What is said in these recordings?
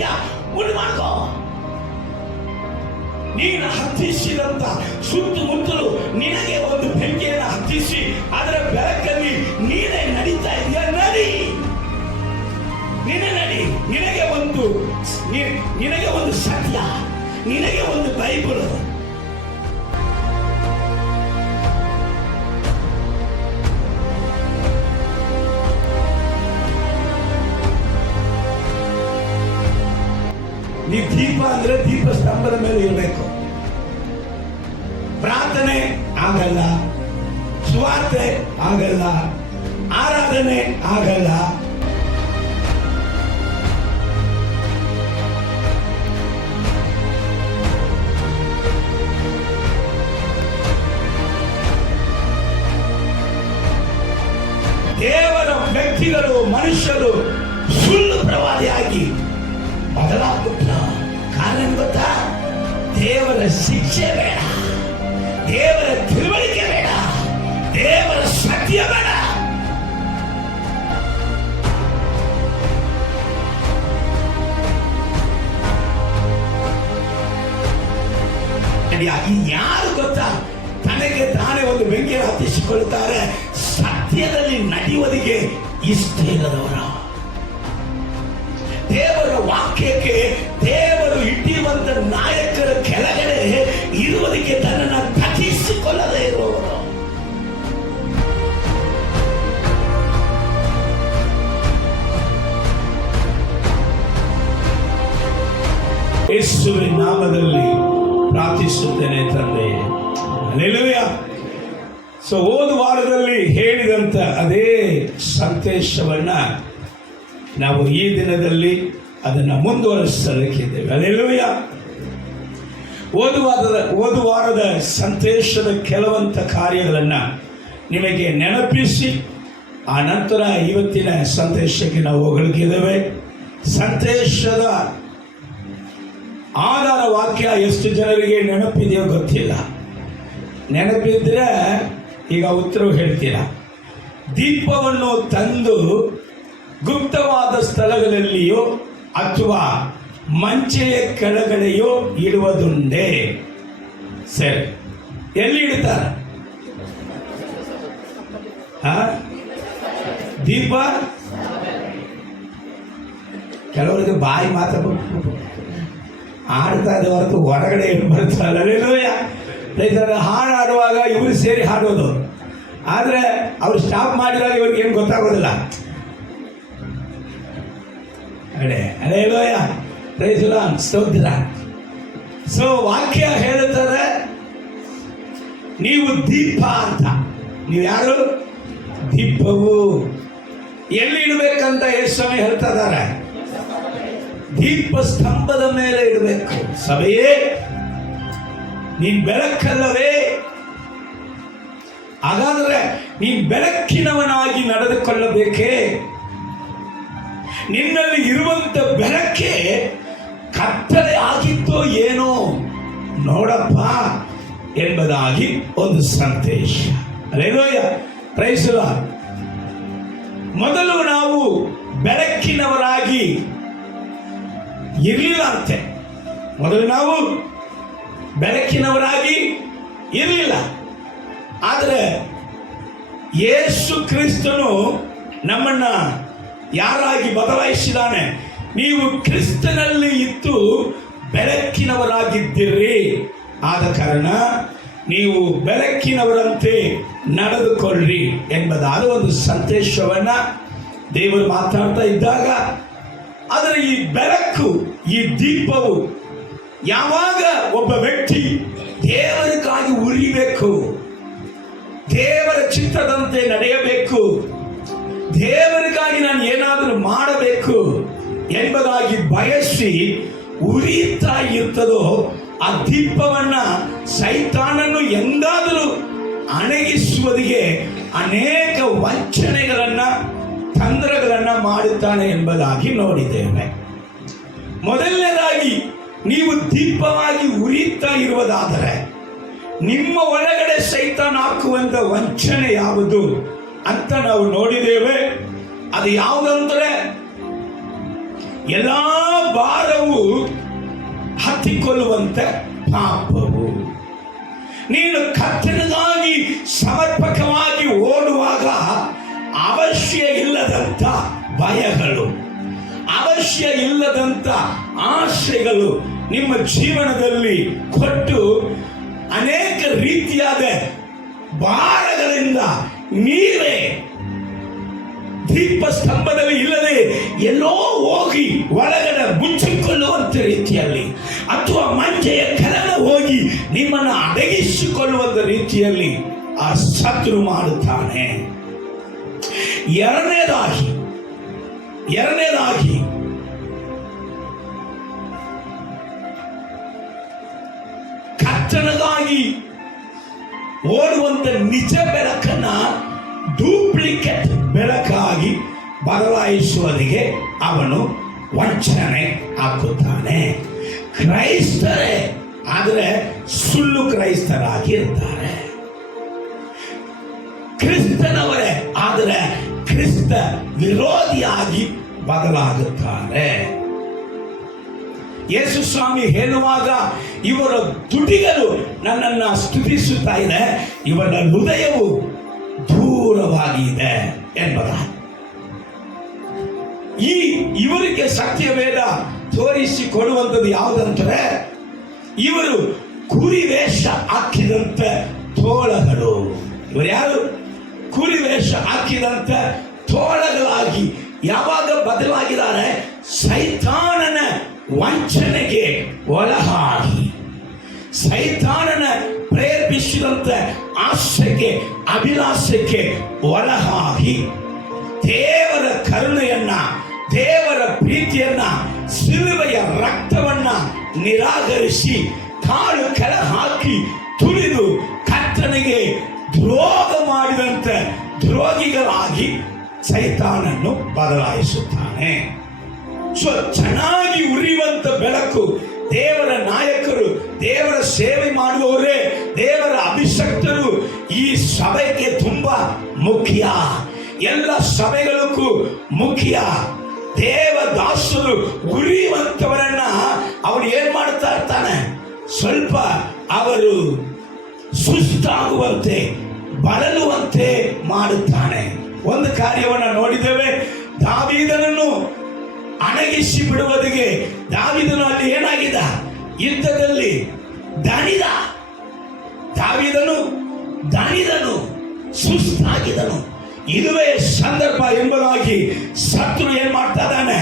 ಸತ್ಯ ಉಂಟು ಮಾಡ್ಕೋ. ನೀನು ಹತ್ತಿಸಿದಂತ ಸುತ್ತಮುತ್ತಲು ನಿನಗೆ ಒಂದು ಬೆಂಕಿಯನ್ನು ಹತ್ತಿಸಿ ಅದರ ಬೆಳಕಲ್ಲಿ ನೀನೇ ನಡೀತಾ ಇದೆಯಾ? ನಡಿ, ನೀನೇ ನಡಿ. ನಿನಗೆ ಒಂದು ಸತ್ಯ, ನಿನಗೆ ಒಂದು ಬೈಬಲ್. ನೀ ದೀಪ ಅಂದ್ರೆ ದೀಪ ಸ್ತಂಭದ ಮೇಲೆ ಇರಬೇಕು. ಪ್ರಾರ್ಥನೆ ಆಗಲ್ಲ, ಸುವಾರ್ತೆ ಆಗಲ್ಲ, ಆರಾಧನೆ ಆಗಲ್ಲ. ದೇವರ ವ್ಯಕ್ತಿಗಳು, ಮನುಷ್ಯರು ಸುಳ್ಳು ಪ್ರವಾದಿಯಾಗಿ ಬದಲಾಗ್ಬಿಟ್ರು. ಕಾರಣ ಗೊತ್ತಾ? ದೇವರ ಶಿಕ್ಷೆ ಬೇಡ, ದೇವರ ತಿಳುವಳಿಕೆ ಬೇಡ, ದೇವರ ಸತ್ಯ ಬೇಡ. ಯಾರು ಗೊತ್ತಾ? ತನಗೆ ತಾನೇ ಒಂದು ಬೆಂಕಿಯನ್ನು ಹತ್ತಿಸಿಕೊಳ್ಳುತ್ತಾರೆ. ಸತ್ಯದಲ್ಲಿ ನಡೆಯುವುದಕ್ಕೆ ಇಷ್ಟ ಇಲ್ಲದವರು. ದೇವರ ವಾಕ್ಯಕ್ಕೆ, ದೇವರು ಇಟ್ಟಿರುವಂತ ನಾಯಕರ ಕೆಳಗಡೆ ಇರುವುದಕ್ಕೆ ತನ್ನನ್ನು ತಗ್ಗಿಸಿಕೊಳ್ಳದೇ ಇರುವವರು. ಯೇಸುವಿನ ನಾಮದಲ್ಲಿ ಪ್ರಾರ್ಥಿಸುತ್ತೇನೆ ತಂದೆ. ಹಲ್ಲೆಲೂಯಾ. ಸೊ ಹೋದ ವಾರದಲ್ಲಿ ಹೇಳಿದಂತ ಅದೇ ಸಂದೇಶವನ್ನ ನಾವು ಈ ದಿನದಲ್ಲಿ ಅದನ್ನು ಮುಂದುವರಿಸಲಿಕ್ಕಿದ್ದೇವೆ. ಹಲ್ಲೆಲೂಯಾ. ಹೋದ ವಾರದ ಸಂದೇಶದ ಕೆಲವಂತ ಕಾರ್ಯಗಳನ್ನು ನಿಮಗೆ ನೆನಪಿಸಿ ಆ ನಂತರ ಇವತ್ತಿನ ಸಂದೇಶಕ್ಕೆ ನಾವು ಹೋಗಲಿಕ್ಕಿದ್ದೇವೆ. ಸಂದೇಶದ ಆಧಾರ ವಾಕ್ಯ ಎಷ್ಟು ಜನರಿಗೆ ನೆನಪಿದೆಯೋ ಗೊತ್ತಿಲ್ಲ. ನೆನಪಿದ್ರೆ ಈಗ ಉತ್ತರವು ಹೇಳ್ತೀರಾ. ದೀಪವನ್ನು ತಂದು ಗುಪ್ತವಾದ ಸ್ಥಳಗಳಲ್ಲಿಯೋ ಅಥವಾ ಮಂಚೆಯ ಕೆಳಗಡೆಯೋ ಇಡುವುದುಂಟೆ? ಸರಿ, ಎಲ್ಲಿ ಇಡ್ತಾರೆ ದೀಪ? ಕೆಲವರಿಗೆ ಬಾಯಿ ಮಾತಾಡ್ಬೇಕು, ಆಡ್ತಾ ಇದೆ ಹೊರತು ಹೊರಗಡೆ ಬರ್ತಾರೆ. ಹಾಡು ಆಡುವಾಗ ಇವರು ಸೇರಿ ಹಾಡೋದು, ಆದರೆ ಅವರು ಸ್ಟಾಪ್ ಮಾಡಿದಾಗ ಇವ್ರಿಗೆ ಏನು ಗೊತ್ತಾಗೋದಿಲ್ಲ. ಅಲೆಲೂಯ, ಪ್ರೈಸ್ ದಿ ಲಾರ್ಡ್, ಸ್ತೋತ್ರ. ಸೊ ವಾಕ್ಯ ಹೇಳುತ್ತದೆ ನೀವು ದೀಪ ಅಂತ. ನೀವು ಯಾರು? ದೀಪವು. ಎಲ್ಲಿ ಇಡಬೇಕಂತ ಎಷ್ಟು ಸಮಯ ಹೇಳ್ತಾ ಇದ್ದಾರೆ? ದೀಪ ಸ್ತಂಭದ ಮೇಲೆ ಇಡಬೇಕು. ಸಭೆಯೇ, ನೀನ್ ಬೆಳಕಲ್ಲವೇ? ಹಾಗಾದ್ರೆ ನೀನ್ ಬೆಳಕಿನವನಾಗಿ ನಡೆದುಕೊಳ್ಳಬೇಕೇ? ನಿನ್ನಲ್ಲಿ ಇರುವಂತ ಬೆಳಕೆ ಕತ್ತಲೆ ಆಗಿತ್ತೋ ಏನೋ ನೋಡಪ್ಪ ಎಂಬುದಾಗಿ ಒಂದು ಸಂದೇಶ. Hallelujah, praise the Lord. ಮೊದಲು ನಾವು ಬೆಳಕಿನವರಾಗಿ ಇರಲಿಲ್ಲ ಅಂತೆ. ಮೊದಲು ನಾವು ಬೆಳಕಿನವರಾಗಿ ಇರಲಿಲ್ಲ. ಆದರೆ ಯೇಸು ಕ್ರಿಸ್ತನು ನಮ್ಮನ್ನ ಯಾರಾಗಿ ಬದಲಾಯಿಸಿದಾನೆ? ನೀವು ಕ್ರಿಸ್ತನಲ್ಲಿ ಇದ್ದು ಬೆಳಕಿನವರಾಗಿದ್ದೀರಿ, ಆದ ಕಾರಣ ನೀವು ಬೆಳಕಿನವರಂತೆ ನಡೆದುಕೊಳ್ಳಿ ಎಂಬುದಾದ ಒಂದು ಸಂದೇಶವನ್ನ ದೇವರು ಮಾತಾಡ್ತಾ ಇದ್ದಾಗ, ಆದರೆ ಈ ಬೆಳಕು, ಈ ದೀಪವು ಯಾವಾಗ ಒಬ್ಬ ವ್ಯಕ್ತಿ ದೇವರಿಗಾಗಿ ಉರಿಬೇಕು, ದೇವರ ಚಿತ್ತದಂತೆ ನಡೆಯಬೇಕು, ದೇವರಿಗಾಗಿ ನಾನು ಏನಾದರೂ ಮಾಡಬೇಕು ಎಂಬುದಾಗಿ ಬಯಸಿ ಉರಿಯುತ್ತಾ ಇರ್ತದೋ, ಆ ದೀಪವನ್ನ ಸೈತಾನನ್ನು ಎಂದಾದರೂ ಅಣಗಿಸುವುದಿಗೆ ಅನೇಕ ವಂಚನೆಗಳನ್ನ, ತಂತ್ರಗಳನ್ನ ಮಾಡುತ್ತಾನೆ ಎಂಬುದಾಗಿ ನೋಡಿದ್ದೇವೆ. ಮೊದಲನೇದಾಗಿ, ನೀವು ದೀಪವಾಗಿ ಉರಿಯುತ್ತಾ ಇರುವುದಾದರೆ ನಿಮ್ಮ ಒಳಗಡೆ ಸೈತಾನ ಹಾಕುವಂತ ವಂಚನೆ ಯಾವುದು ಅಂತ ನಾವು ನೋಡಿದ್ದೇವೆ. ಅದು ಯಾವುದಂದ್ರೆ, ಎಲ್ಲ ಭಾರವು ಹತ್ತಿಕೊಳ್ಳುವಂತ ಪಾಪವು. ನೀನು ಕರ್ತನಿಗಾಗಿ ಸಮರ್ಪಕವಾಗಿ ಓಡುವಾಗ ಅವಶ್ಯ ಇಲ್ಲದಂತ ಭಯಗಳು, ಅವಶ್ಯ ಇಲ್ಲದಂತ ಆಶೆಗಳು ನಿಮ್ಮ ಜೀವನದಲ್ಲಿ ಕೊಟ್ಟು ಅನೇಕ ರೀತಿಯಾದ ಭಾರಗಳಿಂದ ನೀವೇ ದೀಪ ಸ್ತಂಭದಲ್ಲಿ ಇಲ್ಲದೆ ಎಲ್ಲೋ ಹೋಗಿ ಒಳಗಡೆ ಮುಚ್ಚಿಕೊಳ್ಳುವಂತ ರೀತಿಯಲ್ಲಿ ಅಥವಾ ಮಂಚೆಯ ಕೆಳಗೆ ಹೋಗಿ ನಿಮ್ಮನ್ನು ಅಡಗಿಸಿಕೊಳ್ಳುವಂತ ರೀತಿಯಲ್ಲಿ ಆ ಶತ್ರು ಮಾಡುತ್ತಾನೆ. ಎರಡನೇದಾಗಿ ಕರ್ತನಿಗಾಗಿ ಓಡುವಂತ ನಿಜ ಬೆಳಕನ್ನ ಡೂಪ್ಲಿಕೇಟ್ ಬೆಳಕಾಗಿ ಬದಲಾಯಿಸುವವರಿಗೆ ಅವನು ವಂಚನೆ ಹಾಕುತ್ತಾನೆ. ಕ್ರೈಸ್ತರೇ ಆದರೆ ಸುಳ್ಳು ಕ್ರೈಸ್ತರಾಗಿ ಇರ್ತಾರೆ. ಕ್ರಿಸ್ತನವರೇ ಆದರೆ ಕ್ರಿಸ್ತ ವಿರೋಧಿಯಾಗಿ ಬದಲಾಗುತ್ತಾರೆ. ಯೇಸು ಸ್ವಾಮಿ ಹೇಳುವಾಗ ಇವರ ತುಟಿಗಳು ನನ್ನನ್ನು ಸ್ತುತಿಸುತ್ತಾ ಇದೆ, ಇವರ ಹೃದಯವು ದೂರವಾಗಿದೆ ಎಂಬುದಾಗಿ. ಇವರಿಗೆ ಸತ್ಯವೇದ ತೋರಿಸಿ ಕೊಡುವಂಥದ್ದು ಯಾವುದಂದ್ರೆ, ಇವರು ಕುರಿವೇಷ ಹಾಕಿದಂತ ತೋಳಗಳು. ಇವರು ಯಾರು? ಕುರಿವೇಷ ಹಾಕಿದಂತ ತೋಳಗಳಾಗಿ ಯಾವಾಗ ಬದಲಾಗಿದ್ದಾರೆ? ಸೈತಾನನ ವಂಚನೆಗೆ ಒಳಗಾಗಿ, ಸೈತಾನನ ಪ್ರೇರೇಪಿಸಿದಂತ ಆಸೆಗೆ, ಅಭಿಲಾಷಕ್ಕೆ ಒಳಗಾಗಿ ದೇವರ ಕರುಣೆಯನ್ನ, ದೇವರ ಪ್ರೀತಿಯನ್ನ, ಸಿಲುಬೆಯ ರಕ್ತವನ್ನ ನಿರಾಕರಿಸಿ ಕಾಳು ಕೆಳ ಹಾಕಿ ತುಳಿದು ಕರ್ತನಿಗೆ ದ್ರೋಹ ಮಾಡಿದಂತ ದ್ರೋಹಿಗಳಾಗಿ ಸೈತಾನನ್ನು ಬದಲಾಯಿಸುತ್ತಾನೆ. ಚೆನ್ನಾಗಿ ಉರಿಯುವಂತ ಬೆಳಕು ದೇವರ ನಾಯಕರು, ದೇವರ ಸೇವೆ ಮಾಡುವವರೇ, ದೇವರ ಅಭಿಷಕ್ತರು ಈ ಸಭೆಗೆ ತುಂಬಾ ಮುಖ್ಯ. ಎಲ್ಲ ಸಭೆಗಳಿಗೂ ಮುಖ್ಯ. ದೇವದಾಸರು ಉರಿಯುವಂತವರನ್ನ ಅವನು ಏನ್ ಮಾಡ್ತಾ ಇರ್ತಾನೆ? ಸ್ವಲ್ಪ ಅವರು ಸುಸ್ತಾಗುವಂತೆ, ಬಳಲುವಂತೆ ಮಾಡುತ್ತಾನೆ. ಒಂದು ಕಾರ್ಯವನ್ನು ನೋಡಿದ್ದೇವೆ. ದಾವೀದನನ್ನು ಅಣಗಿಸಿ ಬಿಡುವುದಕ್ಕೆ ದಾವೀದನು ಅಲ್ಲಿ ಏನಾಗಿದ್ದ? ಯುದ್ಧದಲ್ಲಿ ದಣಿದ. ದಾವೀದನು ದಣಿದನು, ಸುಸ್ತಾಗಿದನು. ಇದುವೇ ಸಂದರ್ಭ ಎಂಬುದಾಗಿ ಶತ್ರು ಏನ್ ಮಾಡ್ತಾ ಇದ್ದಾನೆ?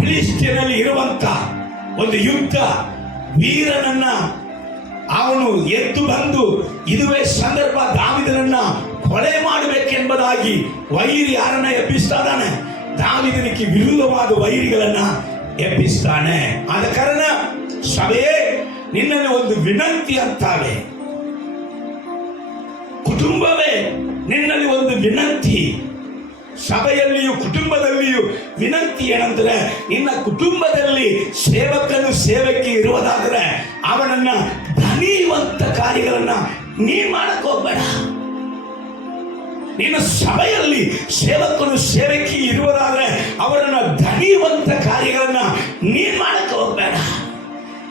ಫಿಲಿಸ್ತೀನಲ್ಲಿ ಇರುವಂತ ಒಂದು ಯುದ್ಧ ವೀರನನ್ನ ಅವನು ಎದ್ದು ಬಂದು ಇದುವೇ ಸಂದರ್ಭ ದಾವೀದನನ್ನ ಕೊಲೆ ಮಾಡಬೇಕೆಂಬುದಾಗಿ ವೈರಿ ಯಾರನ್ನ ಎಬ್ಬಿಸ್ತಾ ಇದ್ದಾನೆ? ದಾವೀದನಿಗೆ ವಿರುದ್ಧವಾದ ವೈರಿಗಳನ್ನ ಎಬ್ಬಿಸ್ತಾನೆ. ಆದ ಕಾರಣ ಸಭೆಯೇ ನಿನ್ನಲ್ಲಿ ಒಂದು ವಿನಂತಿ ಅಂತಾವೆ. ಕುಟುಂಬವೇ ನಿನ್ನಲ್ಲಿ ಒಂದು ವಿನಂತಿ. ಸಭೆಯಲ್ಲಿಯೂ ಕುಟುಂಬದಲ್ಲಿಯೂ ವಿನಂತಿ ಏನಂದ್ರೆ, ನಿನ್ನ ಕುಟುಂಬದಲ್ಲಿ ಸೇವಕನು ಸೇವಕಿ ಇರುವುದಾದ್ರೆ ಅವನನ್ನ ದಣಿಯುವಂತ ಕಾರ್ಯಗಳನ್ನ ನೀನ್ ಮಾಡಕ್ ಹೋಗ್ಬೇಡ. ನಿನ್ನ ಸಭೆಯಲ್ಲಿ ಸೇವಕನು ಸೇವಕಿ ಇರುವುದಾದ್ರೆ ಅವರನ್ನ ದಣಿಯುವಂತ ಕಾರ್ಯಗಳನ್ನ ನೀನ್ ಮಾಡಕ್ ಹೋಗ್ಬೇಡ.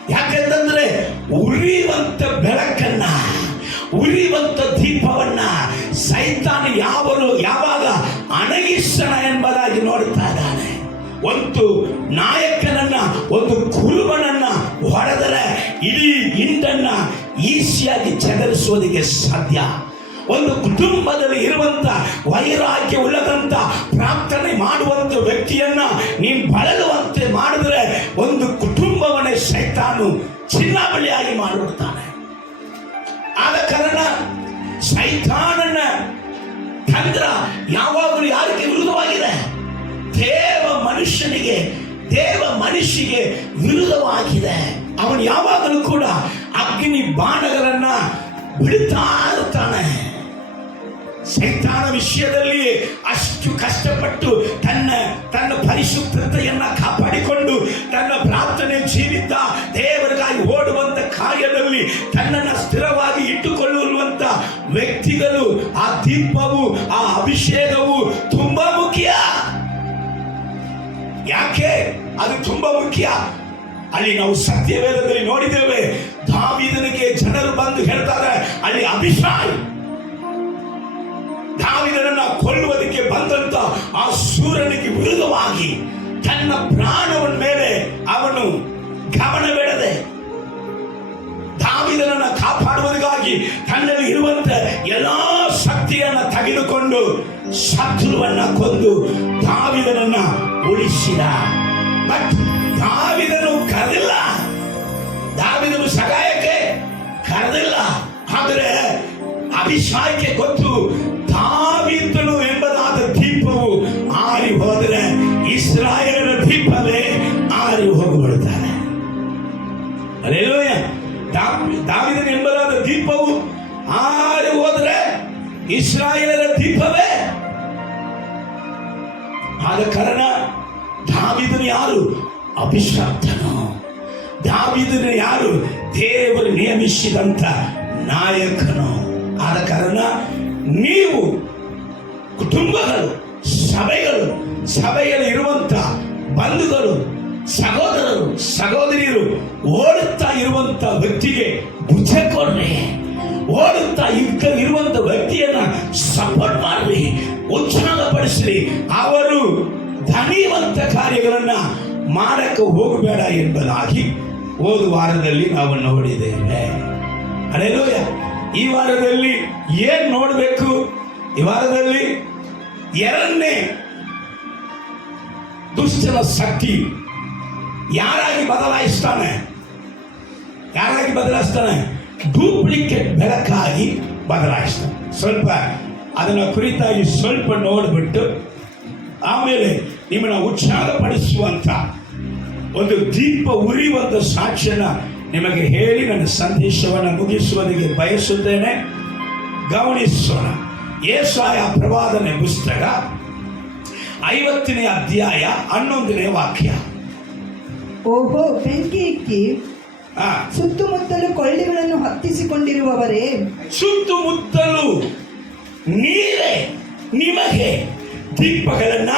ಯಾಕೆಂತಂದ್ರೆ ಉರಿಯುವಂತ ಬೆಳಕನ್ನ, ಉರಿಯುವಂತ ದೀಪವನ್ನ ಸೈತಾನ ಯಾವಾಗ ಅಣಗಿಸಣ ಎಂಬುದಾಗಿ ನೋಡ್ತಾ ಇದ್ದಾನೆ. ಒಂದು ನಾಯಕನನ್ನ, ಒಂದು ಕುರುಬನನ್ನ ಹೊಡೆದರೆ ಇಡೀ ಹಿಂಡನ್ನ ಈಸಿಯಾಗಿ ಚದರಿಸುವುದಕ್ಕೆ ಸಾಧ್ಯ. ಒಂದು ಕುಟುಂಬದಲ್ಲಿ ಇರುವಂತ ವೈರಾಗ್ಯ ಉಳ್ಳದಂತ ಪ್ರಾರ್ಥನೆ ಮಾಡುವಂತ ವ್ಯಕ್ತಿಯನ್ನ ನೀನು ಬಳಲುವಂತೆ ಮಾಡಿದ್ರೆ ಒಂದು ಕುಟುಂಬವನ್ನೇ ಸೈತಾನು ಚಿನ್ನಬಳಿಯಾಗಿ ಮಾಡಿಬಿಡ್ತಾನೆ. ಆದ ಕಾರಣ ಸೈತಾನನ ತಂತ್ರ ಯಾವಾಗಲೂ ಯಾರಿಗೆ ವಿರುದ್ಧವಾಗಿದೆ? ದೇವ ಮನುಷ್ಯನಿಗೆ ವಿರುದ್ಧವಾಗಿದೆ. ಅವನು ಯಾವಾಗಲೂ ಕೂಡ ಅಗ್ನಿ ಬಾಣಗಳನ್ನ ಬಿಡುತ್ತಾ ಇರ್ತಾನೆ. ಸೈತಾನ ವಿಷಯದಲ್ಲಿ ಅಷ್ಟು ಕಷ್ಟಪಟ್ಟು ತನ್ನ ಪರಿಶುದ್ಧತೆಯನ್ನ ಕಾಪಾಡಿಕೊಂಡು ತನ್ನ ಪ್ರಾರ್ಥನೆ ಜೀವಿತ ದೇವರಿಗಾಗಿ ಓಡುವಂತ ಕಾರ್ಯದಲ್ಲಿ ತನ್ನನ್ನು ಸ್ಥಿರವಾಗಿ ಇಟ್ಟುಕೊಳ್ಳುವಂತ ವ್ಯಕ್ತಿಗಳು ಆ ದೀಪವು, ಆ ಅಭಿಷೇಕವು ತುಂಬಾ ಮುಖ್ಯ. ಯಾಕೆ? ಅದು ತುಂಬಾ ಮುಖ್ಯ. ಅಲ್ಲಿ ನಾವು ಸತ್ಯವೇದದಲ್ಲಿ ನೋಡಿದ್ದೇವೆ, ದಾವೀದನಿಗೆ ಜನರು ಬಂದು ಹೇಳ್ತಾರೆ, ಅಲ್ಲಿ ಅಭಿಷಾಯ್ ದಾವೀದನನ್ನ ಕೊಲ್ಲುವುದಕ್ಕೆ ಬಂದಂತ ಆ ಶೂರನಿಗೆ ವಿರುದ್ಧವಾಗಿ ತನ್ನ ಪ್ರಾಣವನ ಮೇಲೆ ಅವನು ಗಮನವಿಡದೆ ದಾವೀದನನ್ನ ಕಾಪಾಡುವುದಕ್ಕಾಗಿ ತನ್ನಲ್ಲಿ ಇರುವಂತ ಎಲ್ಲಾ ಶಕ್ತಿಯನ್ನ ತೆಗೆದುಕೊಂಡು ಶತ್ರುವನ್ನ ಕೊಂದು ದಾವೀದನನ್ನ ಉಳಿಸಿದ. ಬಟ್ ದಾವೀದನು ಕರೆದಿಲ್ಲ, ದಾವೀದನು ಸಹಾಯಕ್ಕೆ ಕರೆದಿಲ್ಲ. ಆದರೆ ಅಭಿಷಾಯಕ್ಕೆ ಗೊತ್ತು, ದಾವೀದನು ಎಂಬುದಾದ ದೀಪವು ಆರಿ ಹೋದರೆ ಇಸ್ರಾಯೇಲರ ದೀಪವೇ ಆರಿ ಹೋಗಿಬಿಡುತ್ತಾರೆ. ಹಲ್ಲೆಲೂಯಾ. ದಾವೀದನು ಎಂಬುದಾದ ದೀಪವು ಆರಿ ಹೋದರೆ ಇಸ್ರಾಯೇಲರ ದೀಪವೇ. ಆದ ಕಾರಣ ದಾವೀದನು ಯಾರು? ಅಭಿಷಕ್ತನು. ದಾವೀದನು ಯಾರು? ದೇವರು ನೇಮಿಸಿದಂತ ನಾಯಕನು. ಆದ ಕಾರಣ ನೀವು ಕುಟುಂಬಗಳು, ಸಭೆಯಲ್ಲಿ ಇರುವಂತ ಬಂಧುಗಳು, ಸಹೋದರರು, ಸಹೋದರಿಯರು ಓಡುತ್ತಾ ಇರುವಂತ ವ್ಯಕ್ತಿಗೆ ಭುಜ ಕೊಡ್ರಿ. ಓಡುತ್ತಾ ಇರುವಂತ ವ್ಯಕ್ತಿಯನ್ನ ಸಪೋರ್ಟ್ ಮಾಡ್ರಿ, ಉತ್ಸಾಹಪಡಿಸ್ರಿ. ಅವರು ಧನಿವಂತ ಕಾರ್ಯಗಳನ್ನ ಮಾಡಕ್ಕೆ ಹೋಗಬೇಡ ಎಂಬುದಾಗಿ ಹೋದ ವಾರದಲ್ಲಿ ನಾವು ನೋಡಿದ್ದೇವೆ. ಹಲ್ಲೆಲೂಯಾ. ಈ ವಾರದಲ್ಲಿ ಏನ್ ನೋಡಬೇಕು? ಈ ವಾರದಲ್ಲಿ ಎರಡನೇ ದುಷ್ಟನ ಶಕ್ತಿ ಯಾರಾಗಿ ಬದಲಾಯಿಸ್ತಾನೆ? ಡೂಪ್ಲಿಕೇಟ್ ಬೆಳಕಾಗಿ ಬದಲಾಯಿಸ್ತಾನೆ. ಸ್ವಲ್ಪ ಅದನ್ನ ಕುರಿತಾಗಿ ಸ್ವಲ್ಪ ನೋಡ್ಬಿಟ್ಟು ಆಮೇಲೆ ನಿಮ್ಮನ್ನ ಉತ್ಸಾಹಪಡಿಸುವಂತ ಒಂದು ದೀಪ ಉರಿಯುವಂತ ಸಾಕ್ಷ್ಯನ ನಿಮಗೆ ಹೇಳಿ ನನ್ನ ಸಂದೇಶವನ್ನು ಮುಗಿಸುವುದಕ್ಕೆ ಬಯಸುತ್ತೇನೆ. ಗಮನಿಸೋಣ. ಯೆಶಾಯ ಪ್ರವಾದನೆ ಪುಸ್ತಕ 50ನೇ ಅಧ್ಯಾಯ 11ನೇ ವಾಕ್ಯ. ಓಹೋ, ಬೆಂಕಿ ಇಕ್ಕಿ ಸುತ್ತಮುತ್ತಲು ಕೊಳ್ಳಿಗಳನ್ನು ಹತ್ತಿಸಿಕೊಂಡಿರುವವರೇ, ಸುತ್ತಮುತ್ತಲು ನೀವೇ ನಿಮಗೆ ದೀಪಗಳನ್ನ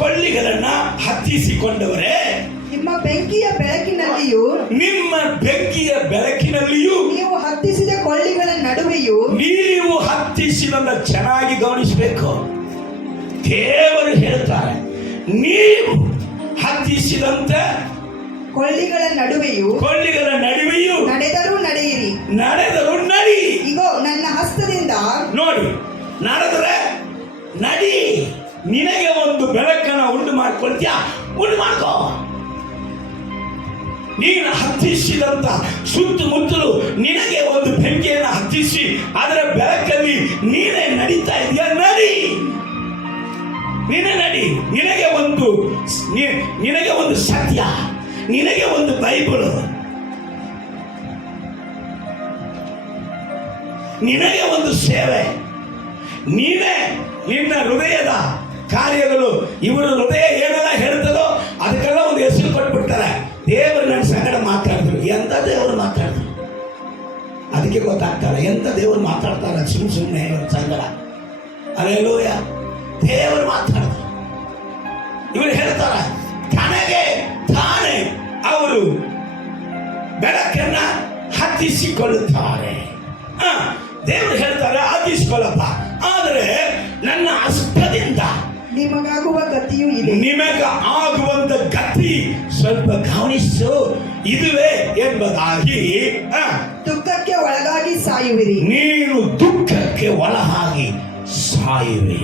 ಕೊಳ್ಳಿಗಳನ್ನ ಹತ್ತಿಸಿಕೊಂಡವರೇ, ನಿಮ್ಮ ಬೆಂಕಿಯ ಬೆಳಕಿನಲ್ಲಿಯೂ ನೀವು ಹತ್ತಿಸಿದ ಕೊಳ್ಳಿಗಳ ನಡುವೆಯೂ ನೀವು ಹತ್ತಿಸಿದ ಚೆನ್ನಾಗಿ ಗಮನಿಸಬೇಕು. ದೇವರು ಹೇಳ್ತಾರೆ, ನೀವು ಹತ್ತಿಸಿದಂತ ಕೊಳ್ಳಿಗಳ ನಡುವೆಯೂ ನಡೆದರೂ ನಡಿ. ಇಗೋ ನನ್ನ ಹಸ್ತದಿಂದ ನೋಡಿ, ನಡೆದ್ರೆ ನಡಿ. ನಿನಗೆ ಒಂದು ಬೆಳಕನ್ನ ಉಂಟು ಮಾಡ್ಕೊಳ್ತೀಯ, ಉಂಟು ಮಾಡ್ಕೋ. ನೀನು ಹತ್ತಿಸಿದಂತ ಸುತ್ತಮುತ್ತಲು ನಿನಗೆ ಒಂದು ಬೆಂಕಿಯನ್ನು ಹತ್ತಿಸಿ ಅದರ ಬೆಳಕಲ್ಲಿ ನೀನೇ ನಡೀತಾ ಇದೆಯಾ? ನಡಿ. ನಿನಗೆ ಒಂದು ಸತ್ಯ, ನಿನಗೆ ಒಂದು ಬೈಬಲ್, ನಿನಗೆ ಒಂದು ಸೇವೆ, ನೀನೇ ನಿನ್ನ ಹೃದಯದ ಕಾರ್ಯಗಳು, ಇವರು ಹೃದಯ ಏನೆಲ್ಲ ಹೇಳ್ತದೋ ಅದಕ್ಕೆಲ್ಲ ಒಂದು ಹೆಸರು ಕೊಟ್ಬಿಡ್ತಾರೆ. ದೇವರು ನನ್ನ ಸಂಗಡ ಮಾತಾಡಿದ್ರು. ಎಂತ ದೇವರು ಮಾತಾಡಿದ್ರು ಅದಕ್ಕೆ ಗೊತ್ತಾಗ್ತಾರೆ. ಎಂತ ದೇವರು ಮಾತಾಡ್ತಾರೆ ಸುಮ್ಮನೆ ಸಂಗಡ. ಹಲ್ಲೆಲೂಯಾ. ದೇವರು ಮಾತಾಡಿದ್ರು. ಇವರು ಹೇಳ್ತಾರೆ, ತನಗೆ ತಾನೇ ಅವರು ಬೆಳಕನ್ನ ಹತ್ತಿಸಿಕೊಳ್ಳುತ್ತಾರೆ. ದೇವರು ಹೇಳ್ತಾರೆ, ಹತ್ತಿಸಿಕೊಳ್ಳಪ್ಪ. ಆದರೆ ನನ್ನ ಹಸ್ತದಿಂದ ನಿಮಗಾಗುವ ಗತಿಯೂ ಇದೆ. ನಿಮಗಾಗುವಂತ ಗತಿ ಸ್ವಲ್ಪ ಗಮನಿಸು, ಇದುವೇ ಎಂಬುದಾಗಿ. ದುಃಖಕ್ಕೆ ಒಳಗಾಗಿ ಸಾಯುವಿರಿ. ನೀನು ದುಃಖಕ್ಕೆ ಒಳಗಾಗಿ ಸಾಯುವೆ.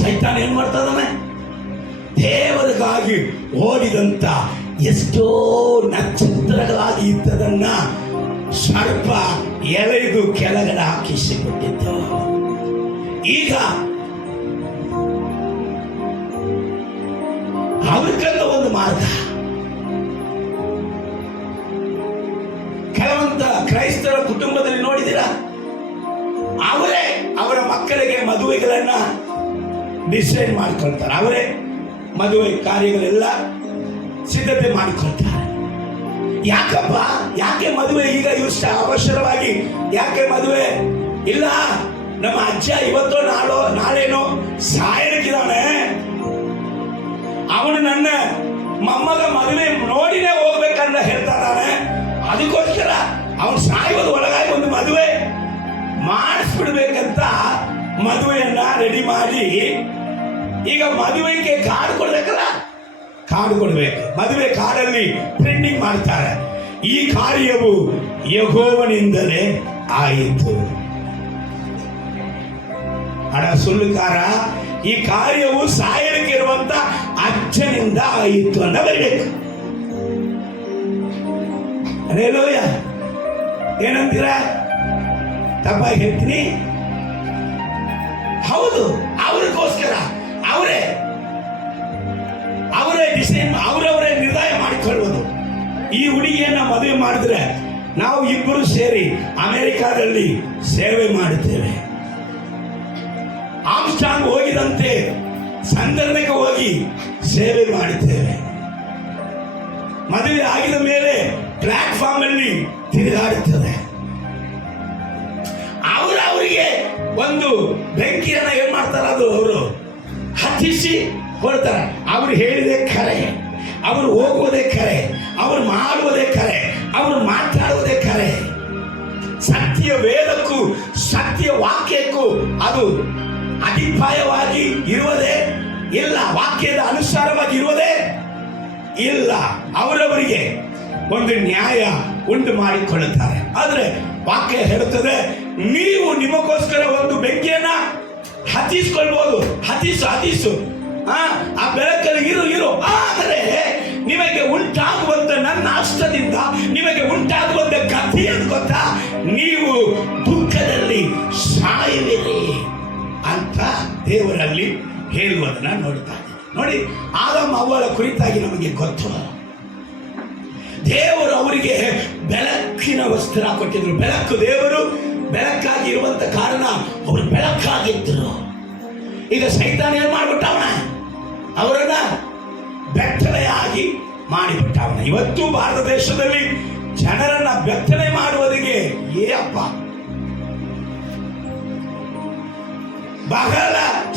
ಸೈತಾನ ಏನ್ ಮಾಡ್ತಾನೆ? ದೇವರಿಗಾಗಿ ಓಡಿದಂತ ಎಷ್ಟೋ ನಕ್ಷತ್ರಗಳಾಗಿ ಇದ್ದದನ್ನ ಸರ್ಪ ಎಳೆದು ಕೆಳಗಡೆ ಹಾಕಿಸಿಬಿಟ್ಟಿದ್ದು. ಈಗ ಅವ್ರಿಗೆಲ್ಲ ಒಂದು ಮಾರ್ಗ. ಕೆಲವಂತ ಕ್ರೈಸ್ತರ ಕುಟುಂಬದಲ್ಲಿ ನೋಡಿದಿರ, ಅವರೇ ಅವರ ಮಕ್ಕಳಿಗೆ ಮದುವೆಗಳನ್ನ ಡಿಸೈಡ್ ಮಾಡಿಕೊಳ್ತಾರೆ. ಅವರೇ ಮದುವೆ ಕಾರ್ಯಗಳೆಲ್ಲ ಸಿದ್ಧತೆ ಮಾಡಿಕೊಳ್ತಾರೆ. ಯಾಕಪ್ಪ? ಯಾಕೆ ಮದುವೆ ಈಗ ಅವಸರವಾಗಿ ಯಾಕೆ ಮದುವೆ? ಇಲ್ಲ, ನಮ್ಮ ಅಜ್ಜ ಇವತ್ತೋ ನಾಳೆನೋ ಸಾಯಣಕ್ಕಿದ್ದಾನೆ. ಅವನು ನನ್ನ ಮೊಮ್ಮಗ ಮದುವೆ ನೋಡಿನೇ ಹೋಗ್ಬೇಕಂತ ಹೇಳ್ತಾ ಇದ್ದಾನೆ. ಅದಕ್ಕೋಸ್ಕರ ಅವನು ಸಾಯೋದು ಒಳಗಾಗಿ ಒಂದು ಮದುವೆ ಮಾಡಿಸ್ಬಿಡ್ಬೇಕಂತ ಮದುವೆಯನ್ನ ರೆಡಿ ಮಾಡಿ, ಈಗ ಮದುವೆಗೆ ಕಾರ್ಡ್ ಕೊಡ್ಬೇಕಲ್ಲ, ಕಾರ್ಡ್ ಕೊಡ್ಬೇಕು. ಮದುವೆ ಕಾರ್ಡಲ್ಲಿ ಪ್ರಿಂಟಿಂಗ್ ಮಾಡ್ತಾರೆ. ಈ ಕಾರ್ಯವು ಯೆಹೋವನಿಂದಲೇ ಆಯಿತು. ಅಡ ಸುಳ್ಳುಕಾರ, ಈ ಕಾರ್ಯವು ಸಾಯಲಿಕ್ಕೆ ಇರುವಂತ ಅಜ್ಜನಿಂದ ಆಯಿತು ಅಂತ ಬರಬೇಕು. ಅಲ್ಲೇಲೂಯ. ಏನಂತೀರ? ತಪ್ಪಾಗಿ ಹೇಳ್ತೀನಿ? ಹೌದು, ಅವ್ರಿಗೋಸ್ಕರ ಅವರೇ ಡಿಸೈನ್, ಅವರವರೇ ನಿರ್ಣಯ ಮಾಡಿಕೊಳ್ಳುವುದು. ಈ ಹುಡುಗಿಯನ್ನ ಮದುವೆ ಮಾಡಿದ್ರೆ ನಾವು ಇಬ್ಬರು ಸೇರಿ ಅಮೆರಿಕಾದಲ್ಲಿ ಸೇವೆ ಮಾಡುತ್ತೇವೆ. ಆಮ್ಸ್ಟಾಂಗ್ ಹೋಗಿದಂತೆ ಸಂದರ್ಭಕ್ಕೆ ಹೋಗಿ ಸೇವೆ ಮಾಡುತ್ತೇವೆ. ಮದುವೆ ಆಗಿದ ಮೇಲೆ ಪ್ಲಾಟ್ಫಾರ್ಮ್ ಅಲ್ಲಿ ತಿರುಗಾಡುತ್ತದೆ. ಅವರಿಗೆ ಒಂದು ಬೆಂಕಿಯನ್ನ ಏನ್ ಮಾಡ್ತಾರ, ಅದು ಅವರು ಹತ್ತಿಸಿ ಕೊಡ್ತಾರೆ. ಅವರು ಹೇಳಿದೆ ಖರೆ, ಅವರು ಹೋಗುವುದೇ ಖರೆ, ಅವರು ಮಾಡುವುದೇ ಖರೆ, ಅವರು ಮಾತಾಡುವುದೇ ಖರೆ. ಸತ್ಯ ವೇದಕ್ಕೂ ಸತ್ಯ ವಾಕ್ಯಕ್ಕೂ ಅದು ಅಡಿಪಾಯವಾಗಿ ಇರುವುದೇ ಇಲ್ಲ, ವಾಕ್ಯದ ಅನುಸಾರವಾಗಿ ಇರುವುದೇ ಇಲ್ಲ. ಅವರವರಿಗೆ ಒಂದು ನ್ಯಾಯ ಉಂಟು ಮಾಡಿಕೊಳ್ಳುತ್ತಾರೆ. ಆದ್ರೆ ವಾಕ್ಯ ಹೇಳುತ್ತದೆ, ನೀವು ನಿಮಗೋಸ್ಕರ ಒಂದು ಬೆಂಕಿಯನ್ನ ಹತ್ತಿಸ್ಕೊಳ್ಬಹುದು. ಹತ್ತಿಸು ಆ ಬೆಳಕಲ್ಲಿ ಇರು. ಆದರೆ ನಿಮಗೆ ಉಂಟಾಗುವಂತ ನನ್ನ ಅಷ್ಟದಿಂದ ನಿಮಗೆ ಉಂಟಾಗುವಂತ ಗತಿ ಅಂತ ಗೊತ್ತಾ? ನೀವು ದುಃಖದಲ್ಲಿ ಸಾಯುವಿರಿ ಅಂತ ದೇವರಲ್ಲಿ ಹೇಳುವುದನ್ನ ನೋಡ್ತಾರೆ. ನೋಡಿ, ಆದಾಮ ಅವ್ವಳ ಕುರಿತಾಗಿ ನಮಗೆ ಗೊತ್ತು. ದೇವರು ಅವರಿಗೆ ಬೆಳಕಿನ ವಸ್ತ್ರ ಕೊಟ್ಟಿದ್ರು. ಬೆಳಕು, ದೇವರು ಬೆಳಕಾಗಿ ಇರುವಂತ ಕಾರಣ ಅವರು ಬೆಳಕಾಗಿದ್ರು. ಈಗ ಸೈತಾನ ಏನ್ ಮಾಡ್ಬಿಟ್ಟವನ? ಅವರನ್ನ ಬೆತ್ತಲೆಯಾಗಿ ಮಾಡಿಬಿಟ್ಟವನ. ಇವತ್ತು ಭಾರತ ದೇಶದಲ್ಲಿ ಜನರನ್ನ ಬೆತ್ತಲೆ ಮಾಡುವುದಕ್ಕೆ ಬಹಳ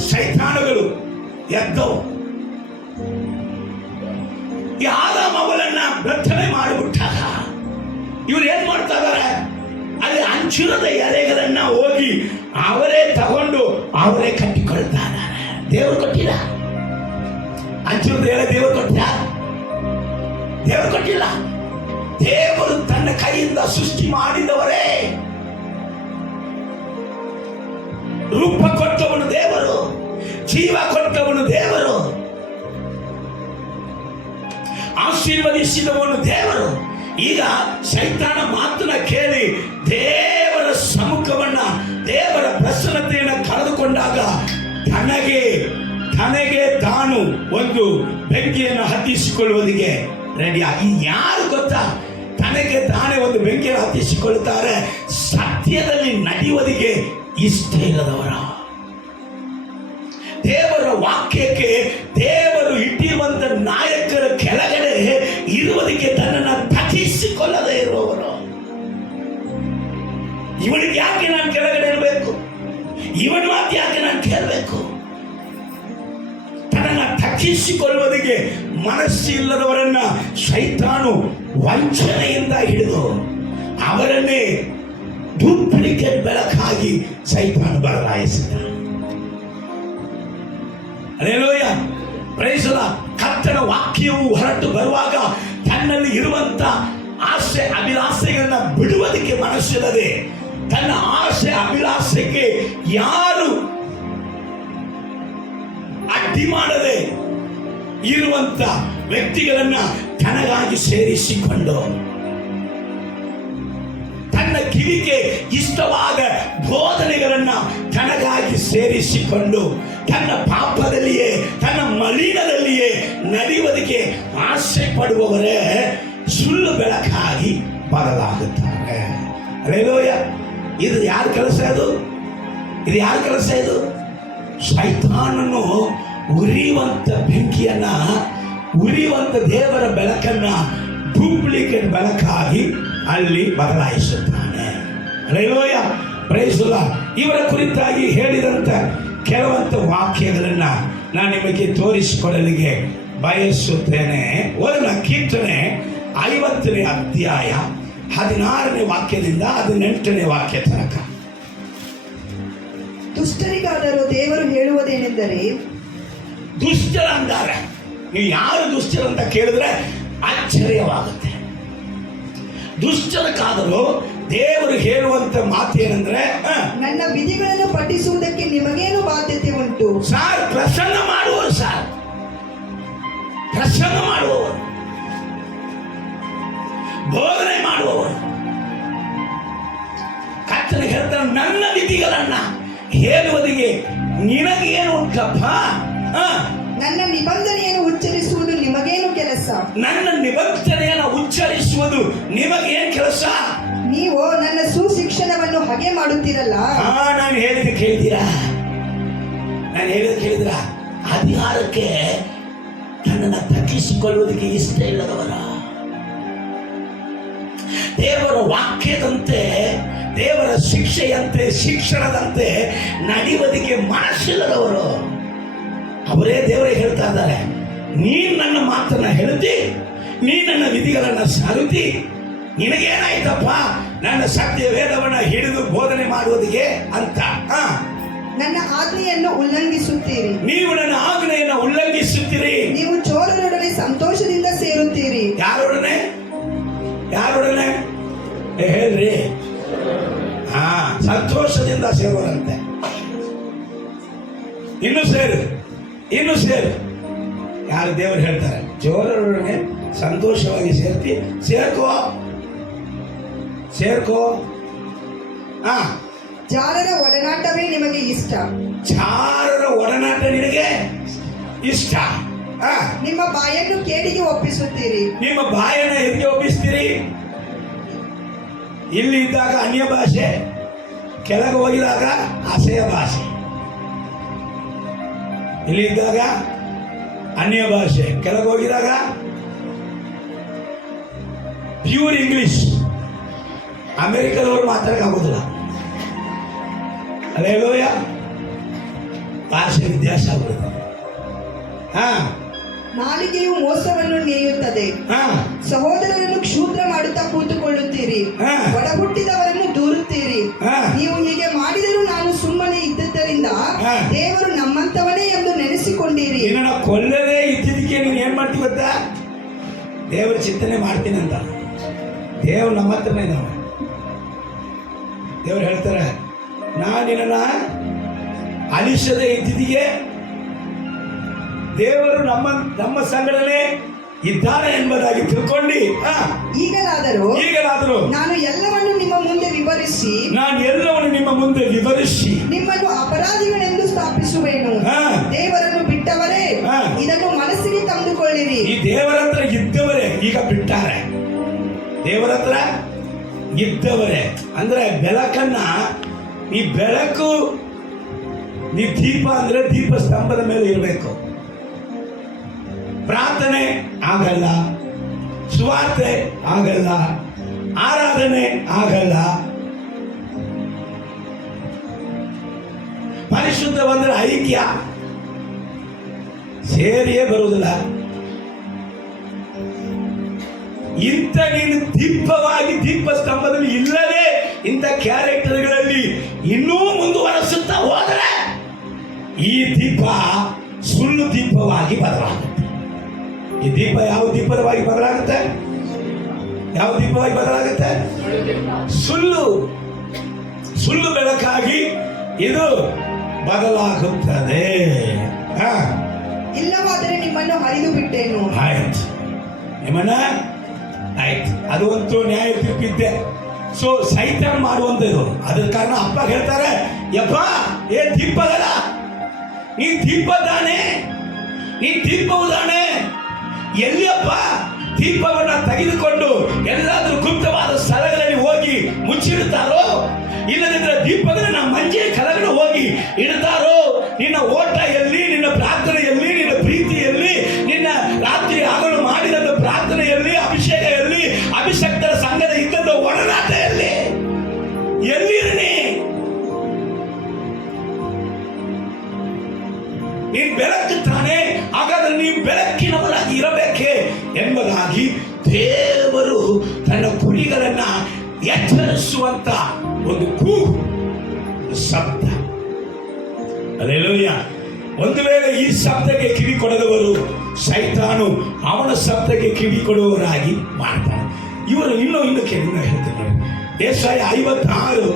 ಸೈತಾನಗಳು ಎದ್ದವು. ಈ ಆದಾಮ ಅವಳನ್ನ ಬೆತ್ತಲೆ ಮಾಡಿಬಿಟ್ಟಾಗ ಇವ್ರು ಏನ್ ಮಾಡ್ತಾ ಇದಾರೆ? ಅಲ್ಲಿ ಹಂಚಿರದ ಎಲೆಗಳನ್ನ ಹೋಗಿ ಅವರೇ ತಗೊಂಡು ಅವರೇ ಕಟ್ಟಿಕೊಳ್ತಾ ಇದ್ದಾರೆ. ದೇವರು ಕೊಟ್ಟಿಲ್ಲ. ಹಂಚಿರದ ಎಲೆ ದೇವರು ಕೊಟ್ಟ? ದೇವರು ಕೊಟ್ಟಿಲ್ಲ. ದೇವರು ತನ್ನ ಕೈಯಿಂದ ಸೃಷ್ಟಿ ಮಾಡಿದವರೇ. ರೂಪ ಕೊಟ್ಟವನು ದೇವರು, ಜೀವ ಕೊಟ್ಟವನು ದೇವರು, ಆಶೀರ್ವದಿಸಿದವನು ದೇವರು. ಈಗ ಸೈತಾನ ಮಾತನ್ನ ಕೇಳಿ ದೇವರ ಸಮ್ಮುಖವನ್ನ, ದೇವರ ಪ್ರಸನ್ನತೆಯನ್ನು ಕಳೆದುಕೊಂಡಾಗ ತನಗೆ ತಾನು ಒಂದು ಬೆಂಕಿಯನ್ನು ಹತ್ತಿಸಿಕೊಳ್ಳುವುದಕ್ಕೆ ರೆಡಿ ಆಗಿ, ಯಾರು ಗೊತ್ತಾ? ತನಗೆ ತಾನೇ ಒಂದು ಬೆಂಕಿಯನ್ನು ಹತ್ತಿಸಿಕೊಳ್ಳುತ್ತಾರೆ. ಸತ್ಯದಲ್ಲಿ ನಡೆಯುವುದಕ್ಕೆ ಇಷ್ಟ ಇಲ್ಲದವರ, ದೇವರ ವಾಕ್ಯಕ್ಕೆ ದೇವರು ಇಟ್ಟಿರುವಂತ ನಾಯಕರ ಕೆಳಗಡೆ ಇರುವುದಕ್ಕೆ ತನ್ನನ್ನು ತಗ್ಗಿಸಿಕೊಳ್ಳದೇ ಇರುವವರು. ಇವನಿಗೆ ಯಾಕೆ ನಾನು ಕೆಳಗಡೆ ಇರಬೇಕು? ಇವನ ಮಾತು ಯಾಕೆ ನಾನು ಕೇಳಬೇಕು? ತನ್ನನ್ನು ತಗ್ಗಿಸಿಕೊಳ್ಳುವುದಕ್ಕೆ ಮನಸ್ಸಿಲ್ಲದವರನ್ನ ಸೈತಾನು ವಂಚನೆಯಿಂದ ಹಿಡಿದು ಅವರನ್ನೇ ಡೂಪ್ಲಿಕೇಟ್ ಬೆಳಕಾಗಿ ಸೈತಾನು ಬದಲಾಯಿಸಿದ. Hallelujah, praise the Lord. ಕರ್ತನ ವಾಕ್ಯವು ಹೊರಟು ಬರುವಾಗ ತನ್ನಲ್ಲಿ ಇರುವಂತ ಆಸೆ ಅಭಿಲಾಷೆಗಳನ್ನ ಬಿಡುವುದಕ್ಕೆ ಮನಸ್ಸಿಲ್ಲದೆ, ತನ್ನ ಆಸೆ ಅಭಿಲಾಷೆಗೆ ಯಾರು ಅಡ್ಡಿ ಮಾಡದೆ ಇರುವಂತ ವ್ಯಕ್ತಿಗಳನ್ನ ತನಗಾಗಿ ಸೇರಿಸಿಕೊಂಡು, ತನ್ನ ಕಿವಿಗೆ ಇಷ್ಟವಾದ ಬೋಧನೆಗಳನ್ನ ತನಗಾಗಿ ಸೇರಿಸಿಕೊಂಡು, ತನ್ನ ಪಾಪದಲ್ಲಿಯೇ ತನ್ನ ಮಲಿನದಲ್ಲಿಯೇ ನಡೆಯುವುದಕ್ಕೆ ಆಸೆ ಪಡುವವರೇ ಸುಳ್ಳು ಬೆಳಕಾಗಿ ಬದಲಾಗುತ್ತಾರೆ. ಹಲ್ಲೆಲೂಯಾ. ಇದು ಯಾರ ಕೆಲಸ? ಇದು ಯಾರ ಕೆಲಸ? ಇದು ಸೈತಾನನು ಉರಿಯುವಂತ ಬೆಂಕಿಯನ್ನ, ಉರಿಯುವಂತ ದೇವರ ಬೆಳಕನ್ನ ಡೂಪ್ಲಿಕೇಟ್ ಬೆಳಕಾಗಿ ಅಲ್ಲಿ ಬದಲಾಯಿಸುತ್ತಾನೆ. Hallelujah, praise the Lord. ಇವರ ಕುರಿತಾಗಿ ಹೇಳಿದಂತ ಕೆಲವಂತ ವಾಕ್ಯಗಳನ್ನ ನಾನು ನಿಮಗೆ ತೋರಿಸಿಕೊಡಲಿಕ್ಕೆ ಬಯಸುತ್ತೇನೆ. ಓದೋಣ ಕೀರ್ತನೆ 50ನೇ ಅಧ್ಯಾಯ 16ನೇ ವಾಕ್ಯದಿಂದ 18ನೇ ವಾಕ್ಯ ತನಕ. ದುಷ್ಟರಿಗಾದರೂ ದೇವರು ಹೇಳುವುದೇನೆಂದರೆ, ದುಷ್ಟರಂತಾರೆ. ನೀವು ಯಾರು ದುಷ್ಟರಂತ ಕೇಳಿದ್ರೆ ಆಶ್ಚರ್ಯವಾಗುತ್ತೆ. ದುಷ್ಟರಕ್ಕಾದರೂ ದೇವರು ಹೇಳುವಂತ ಮಾತೇನೆಂದ್ರೆ, ನನ್ನ ವಿಧಿಗಳನ್ನು ಪಠಿಸುವುದಕ್ಕೆ ನಿಮಗೇನು ಬಾಧ್ಯತೆ ಉಂಟು? ಸಾರ್ ಪ್ರಸನ್ನ ಮಾಡುವರು, ಸಾರ್ ಪ್ರಸನ್ನ ಮಾಡುವವರು, ಬೋಧನೆ ಮಾಡುವವರು. ಕರ್ತನು ಹೇಳ್ತಾನೆ, ನನ್ನ ವಿಧಿಗಳನ್ನ ಹೇಳುವುದಿಗೆ ನಿನಗೇನು ಉಂಟಪ್ಪ? ನನ್ನ ನಿಬಂಧನೆಯನ್ನು ಉಚ್ಚರಿಸುವುದು ನಿಮಗೇನು ಕೆಲಸ? ನನ್ನ ನಿಬಂಧನೆಯನ್ನು ಉಚ್ಚರಿಸುವುದು ನಿಮಗೇನು ಕೆಲಸ? ನೀವು ನನ್ನ ಸುಶಿಕ್ಷಣವನ್ನು ಹಾಗೆ ಮಾಡುತ್ತೀರಲ್ಲ. ನಾನು ಹೇಳಿದ ಕೇಳಿದ್ದೀರಾ? ನಾನು ಹೇಳಿದ ಕೇಳಿದ್ರ? ಅಧಿಕಾರಕ್ಕೆ ನನ್ನನ್ನು ತಗ್ಗಿಸಿಕೊಳ್ಳುವುದಕ್ಕೆ ಇಷ್ಟ ಇಲ್ಲದವರ, ದೇವರ ವಾಕ್ಯದಂತೆ, ದೇವರ ಶಿಕ್ಷೆಯಂತೆ, ಶಿಕ್ಷಣದಂತೆ ನಡೆಯುವುದಕ್ಕೆ ಮನಸ್ಸಿಲ್ಲದವರು, ಅವರೇ ದೇವರೇ ಹೇಳ್ತಾ ಇದ್ದಾರೆ, ನೀನು ನನ್ನ ಮಾತನ್ನ ಹೇಳ್ತಿ, ನೀ ನನ್ನ ವಿಧಿಗಳನ್ನ ಸಾರುತ್ತಿ, ನಿನಗೇನಾಯ್ತಪ್ಪ ನನ್ನ ಸತ್ಯ ವೇದವನ್ನ ಹಿಡಿದು ಬೋಧನೆ ಮಾಡುವುದಿಗೆ ಅಂತ. ನನ್ನ ಆಜ್ಞೆಯನ್ನು ಉಲ್ಲಂಘಿಸುತ್ತೀರಿ. ನೀವು ನನ್ನ ಆಜ್ಞೆಯನ್ನು ಉಲ್ಲಂಘಿಸುತ್ತೀರಿ. ನೀವು ಚೋರರೊಡನೆ ಸಂತೋಷದಿಂದ ಸೇರುತ್ತೀರಿ. ಯಾರೊಡನೆ? ಯಾರೊಡನೆ ಹೇಳ್ರಿ? ಸಂತೋಷದಿಂದ ಸೇರುವಂತೆ. ಇನ್ನು ಸೇರು, ಇನ್ನು ಸೇರು. ಯಾರು? ದೇವರು ಹೇಳ್ತಾರೆ, ಚೋರರೊಡನೆ ಸಂತೋಷವಾಗಿ ಸೇರ್ತಿ, ಸೇರ್ಕೋ, ಸೇರ್ಕೋ. ಜಾರರ ಒಡನಾಟವೇ ನಿಮಗೆ ಇಷ್ಟ. ಜಾರರ ಒಡನಾಟ ನಿನಗೆ ಇಷ್ಟ. ನಿಮ್ಮ ಬಾಯನ್ನು ಕೇಡಿಗೆ ಒಪ್ಪಿಸುತ್ತೀರಿ. ನಿಮ್ಮ ಬಾಯನ್ನು ಎದಕ್ಕೆ ಒಪ್ಪಿಸ್ತೀರಿ? ಇಲ್ಲಿ ಇದ್ದಾಗ ಅನ್ಯ ಭಾಷೆ, ಕೆಳಗೆ ಹೋಗಿದಾಗ ಅಸಹ್ಯ ಭಾಷೆ. ಇಲ್ಲಿ ಇದ್ದಾಗ ಅನ್ಯ ಭಾಷೆ, ಕೆಳಗೆ ಹೋಗಿದಾಗ ಪ್ಯೂರ್ ಇಂಗ್ಲಿಷ್. ಅಮೆರಿಕದವರು ಮಾತಾಡಕ್ಕಾಗೋದಿಲ್ಲ. ಅಲ್ಲೇಲೂಯ, ಭಾಷೆ ವ್ಯತ್ಯಾಸ ಆಗ್ಬಿಡುತ್ತೆ. ನಾಲಿಗೆಯು ಮೋಸವನ್ನು ನೇಯುತ್ತದೆ. ಸಹೋದರರನ್ನು ಕ್ಷೂದ್ರ ಮಾಡುತ್ತಾ ಕೂತುಕೊಳ್ಳುತ್ತೀರಿ. ಒಡಹುಟ್ಟಿದವರನ್ನು ದೂರುತ್ತೀರಿ. ನೀವು ಹೀಗೆ ಮಾಡಿದರೂ ನಾನು ಸುಮ್ಮನೆ ಇದ್ದದ್ದರಿಂದ ದೇವರು ನಮ್ಮಂತವನೇ ಎಂದು ನೆನೆಸಿಕೊಂಡಿರಿ. ನಿನ್ನ ಕೊಲ್ಲದೇ ಇದ್ದಿದ್ದಕ್ಕೆ ನೀನು ಏನ್ ಮಾಡ್ತೀವಿ ಗೊತ್ತಾ? ದೇವರ ಚಿಂತನೆ ಮಾಡ್ತೀನಿ ಅಂತ. ದೇವರು ನಮ್ಮ ಹತ್ರನೇ ಇದ್ದಾವೆ. ದೇವರು ಹೇಳ್ತಾರೆ, ನಾನು ನಿನ್ನ ಅಲಿಸದೇ ಇದ್ದಿದ್ದಿಗೆ ದೇವರು ನಮ್ಮ ಸಂಗಡನೆ ಇದ್ದಾರೆ ಎಂಬುದಾಗಿ ತಿಳ್ಕೊಂಡು, ಈಗಲಾದರೂ ನಾನು ಎಲ್ಲವನ್ನು ನಿಮ್ಮ ಮುಂದೆ ವಿವರಿಸಿ, ನಿಮ್ಮನ್ನು ಅಪರಾಧಿಗಳೆಂದು ಸ್ಥಾಪಿಸುವೆನು. ದೇವರನ್ನು ಬಿಟ್ಟವರೇ, ಇದನ್ನು ಮನಸ್ಸಿಗೆ ತಂದುಕೊಳ್ಳಿರಿ. ಈ ದೇವರ ಹತ್ರ ಇದ್ದವರೇ ಈಗ ಬಿಟ್ಟಾರೆ. ದೇವರ ಹತ್ರ ಇದ್ದವರೇ ಅಂದ್ರೆ ಬೆಳಕನ್ನ, ಈ ಬೆಳಕು, ನೀ ದೀಪ ಅಂದ್ರೆ ದೀಪ ಸ್ತಂಭದ ಮೇಲೆ ಇರಬೇಕು. ಪ್ರಾರ್ಥನೆ ಆಗಲ್ಲ, ಸುವಾರ್ತೆ ಆಗಲ್ಲ, ಆರಾಧನೆ ಆಗಲ್ಲ, ಪರಿಶುದ್ಧ ಬಂದ್ರೆ ಐಕ್ಯ ಸೇರಿಯೇ ಬರುವುದಿಲ್ಲ. ಇಂಥ ನೀನು ದೀಪವಾಗಿ ದೀಪ ಸ್ತಂಭದಲ್ಲಿ ಇಲ್ಲದೆ ಇಂಥ ಕ್ಯಾರೆಕ್ಟರ್ಗಳಲ್ಲಿ ಇನ್ನೂ ಮುಂದುವರೆಸುತ್ತಾ ಹೋದರೆ ಈ ದೀಪ ಸುಳ್ಳು ದೀಪವಾಗಿ ಬದಲಾಗುತ್ತೆ. ಈ ದೀಪ ಯಾವ ದೀಪವಾಗಿ ಬದಲಾಗುತ್ತೆ? ಯಾವ ದೀಪವಾಗಿ ಬದಲಾಗುತ್ತೆ? ಸುಳ್ಳು ಬೆಳಕಾಗಿ ಇದು ಬದಲಾಗುತ್ತದೆ. ಇಲ್ಲವಾದರೆ ನಿಮ್ಮನ್ನು ಹರಿದು ಬಿಟ್ಟೇನು. ಆಯ್ತು, ನಿಮ್ಮನ್ನ ಆಯ್ತು, ಅದು ಒಂದು ನ್ಯಾಯ ತೀರ್ಪಿದ್ದೆ. ಸೊ ಸೈತಾನ್ ಮಾಡುವಂಥದ್ದು. ಅದ್ರ ಕಾರಣ ಅಪ್ಪ ಹೇಳ್ತಾರೆ, ಯಪ್ಪ ಏ ದೀಪಗಳ, ನೀ ದೀಪದಾನೆ, ನೀ ದೀಪವುದಾನೆ. ಎಲ್ಲಿಯಪ್ಪ ದೀಪವನ್ನ ತೆಗೆದುಕೊಂಡು ಎಲ್ಲಾದ್ರೂ ಗುಪ್ತವಾದ ಸ್ಥಳಗಳಲ್ಲಿ ಹೋಗಿ ಮುಚ್ಚಿಡುತ್ತಾರೋ, ಇಲ್ಲದಿದ್ರೆ ದೀಪಗಳನ್ನ ಮಂಜೆ ಕೆಳಗಡೆ ಹೋಗಿ ಇಡ್ತಾರೋ? ನಿನ್ನ ಓಟ ಎಲ್ಲಿ? ನಿನ್ನ ಪ್ರಾರ್ಥನೆಯಲ್ಲಿ, ನಿನ್ನ ಪ್ರೀತಿಯಲ್ಲಿ, ನಿನ್ನ ರಾತ್ರಿ ಹಗಲು ಮಾಡಿದ ಪ್ರಾರ್ಥನೆಯಲ್ಲಿ, ಅಭಿಷೇಕ ಎಲ್ಲಿ? ಅಭಿಷಕ್ತರ ಸಂಘದ ಇದ್ದ ಒಡನಾಟ ಎಲ್ಲಿ? ಎಲ್ಲಿರನಿ? ನೀನ್ ಬೆಳಕು ತಾನೆ. ಹಾಗಾದ್ರೆ ನೀವು ಬೆಳಕಿನವರ. ಎಂಬುದಾಗಿ ದೇವರು ತನ್ನ ಕುರಿಗಳನ್ನ ಎಚ್ಚರಿಸುವಂತ ಒಂದು ಕೂಗು ಶಬ್ದ. ಹಲ್ಲೆಲೂಯಾ. ಒಂದು ವೇಳೆ ಈ ಶಬ್ದಕ್ಕೆ ಕಿವಿ ಕೊಡದವರು ಸೈತಾನು ಅವನ ಶಬ್ದಕ್ಕೆ ಕಿವಿ ಕೊಡುವವರಾಗಿ ಮಾಡ್ತಾನೆ. ಇವರು ಇನ್ನು ಕೇಳಿ ಹೇಳ್ತಾರೆ. ಯೆಶಾಯ 56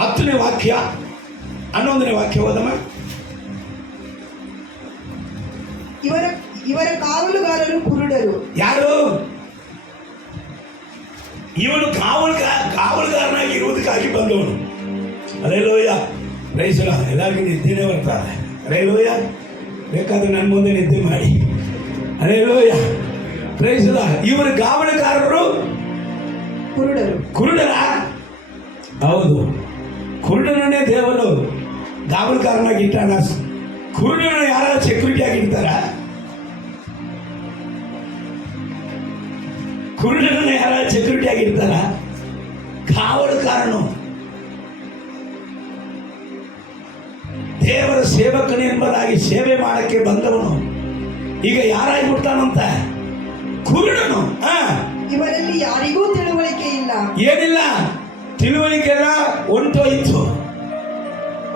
10ನೇ ವಾಕ್ಯ 11ನೇ ವಾಕ್ಯ ಓದಮ್ಮ. ಇವರ ಕಾವಲುಗಾರರು ಕುರುಡರು. ಯಾರು? ಇವನು ಕಾವಲುಗಾರನಾಗಿ ಇರುವುದಕ್ಕಾಗಿ ಬಂದವನು. ಹಲ್ಲೆಲೂಯಾ. Praise the Lord. ಎಲ್ಲರಿಗೂ ನಿದ್ದೆನೇ ಬರ್ತಾರೆ. ಹಲ್ಲೆಲೂಯಾ. ಬೇಕಾದ್ರೆ ನನ್ನ ಮುಂದೆ ನಿದ್ದೆ ಮಾಡಿ. ಹಲ್ಲೆಲೂಯಾ. Praise the Lord. ಇವರ ಕಾವಲುಗಾರರು ಕುರುಡರ. ಹೌದು, ಕುರುಡನನ್ನೇ ದೇವರು ಕಾವಲುಗಾರನಾಗಿ ಇಟ್ಟಾನ. ಕುರುಡನ ಯಾರು ಸೆಕ್ಯೂರಿಟಿ ಆಗಿ ಇಡ್ತಾರ? ಕುರುಡನ ಯಾರ ಸೆಕ್ಯೂರಿಟಿ ಆಗಿ ಇಡ್ತಾರ? ಕಾವಲುಗಾರನು ದೇವರ ಸೇವಕನು ಎಂಬುದಾಗಿ ಸೇವೆ ಮಾಡಕ್ಕೆ ಬಂದವನು ಈಗ ಯಾರಾಗಿ ಬಿಡ್ತಾನಂತ? ಕುರುಡನು. ಇವರಲ್ಲಿ ಯಾರಿಗೂ ತಿಳುವಳಿಕೆ ಇಲ್ಲ. ಏನಿಲ್ಲ, ತಿಳುವಳಿಕೆ ಎಲ್ಲ ಹೊಂಟೋಯ್ತು.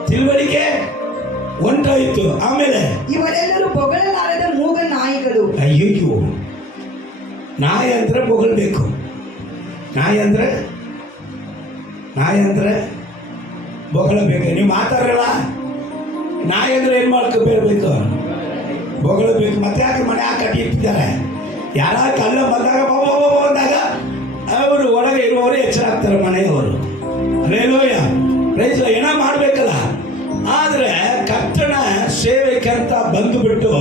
ತಿಳುವಳಿಕೆ ಹೊಂಟೋಯ್ತು. ಆಮೇಲೆ ಇವರೆಲ್ಲರೂ ಬೊಗಳಲಾರದ ಮೂಗ ನಾಯಿಗಳು. ಅಯ್ಯೋ, ನಾಯಿ ಅಂದ್ರೆ ಬೊಗಳ್ಬೇಕು. ನಾಯಿ ಅಂದ್ರೆ ಬೊಗಳಬೇಕು. ನೀವು ಮಾತಾಡಲ್ಲ. ನಾಯಿ ಅಂದ್ರೆ ಏನ್ ಮಾಡ್ಕೋಬೇಕು? ಬೊಗಳಬೇಕು. ಮತ್ತೆ ಯಾಕೆ ಮನೆ ಕಟ್ಟಿ ಇಟ್ಟಿದ್ದಾರೆ? ಯಾರ ಕಲ್ಲ ಬಂದಾಗ ಬಂದಾಗ ಅವರು ಒಳಗೆ ಇರುವವರು ಎಚ್ಚರ ಆಗ್ತಾರೆ, ಮನೆಯವರು. ಹಲ್ಲೆಲೂಯಾ. ಪ್ರೈಸ್ ಏನ ಮಾಡ್ಬೇಕಲ್ಲ. ಆದ್ರೆ ಕರ್ತನ ಸೇವೆಗೆ ಅಂತ ಬಂದುಬಿಟ್ಟು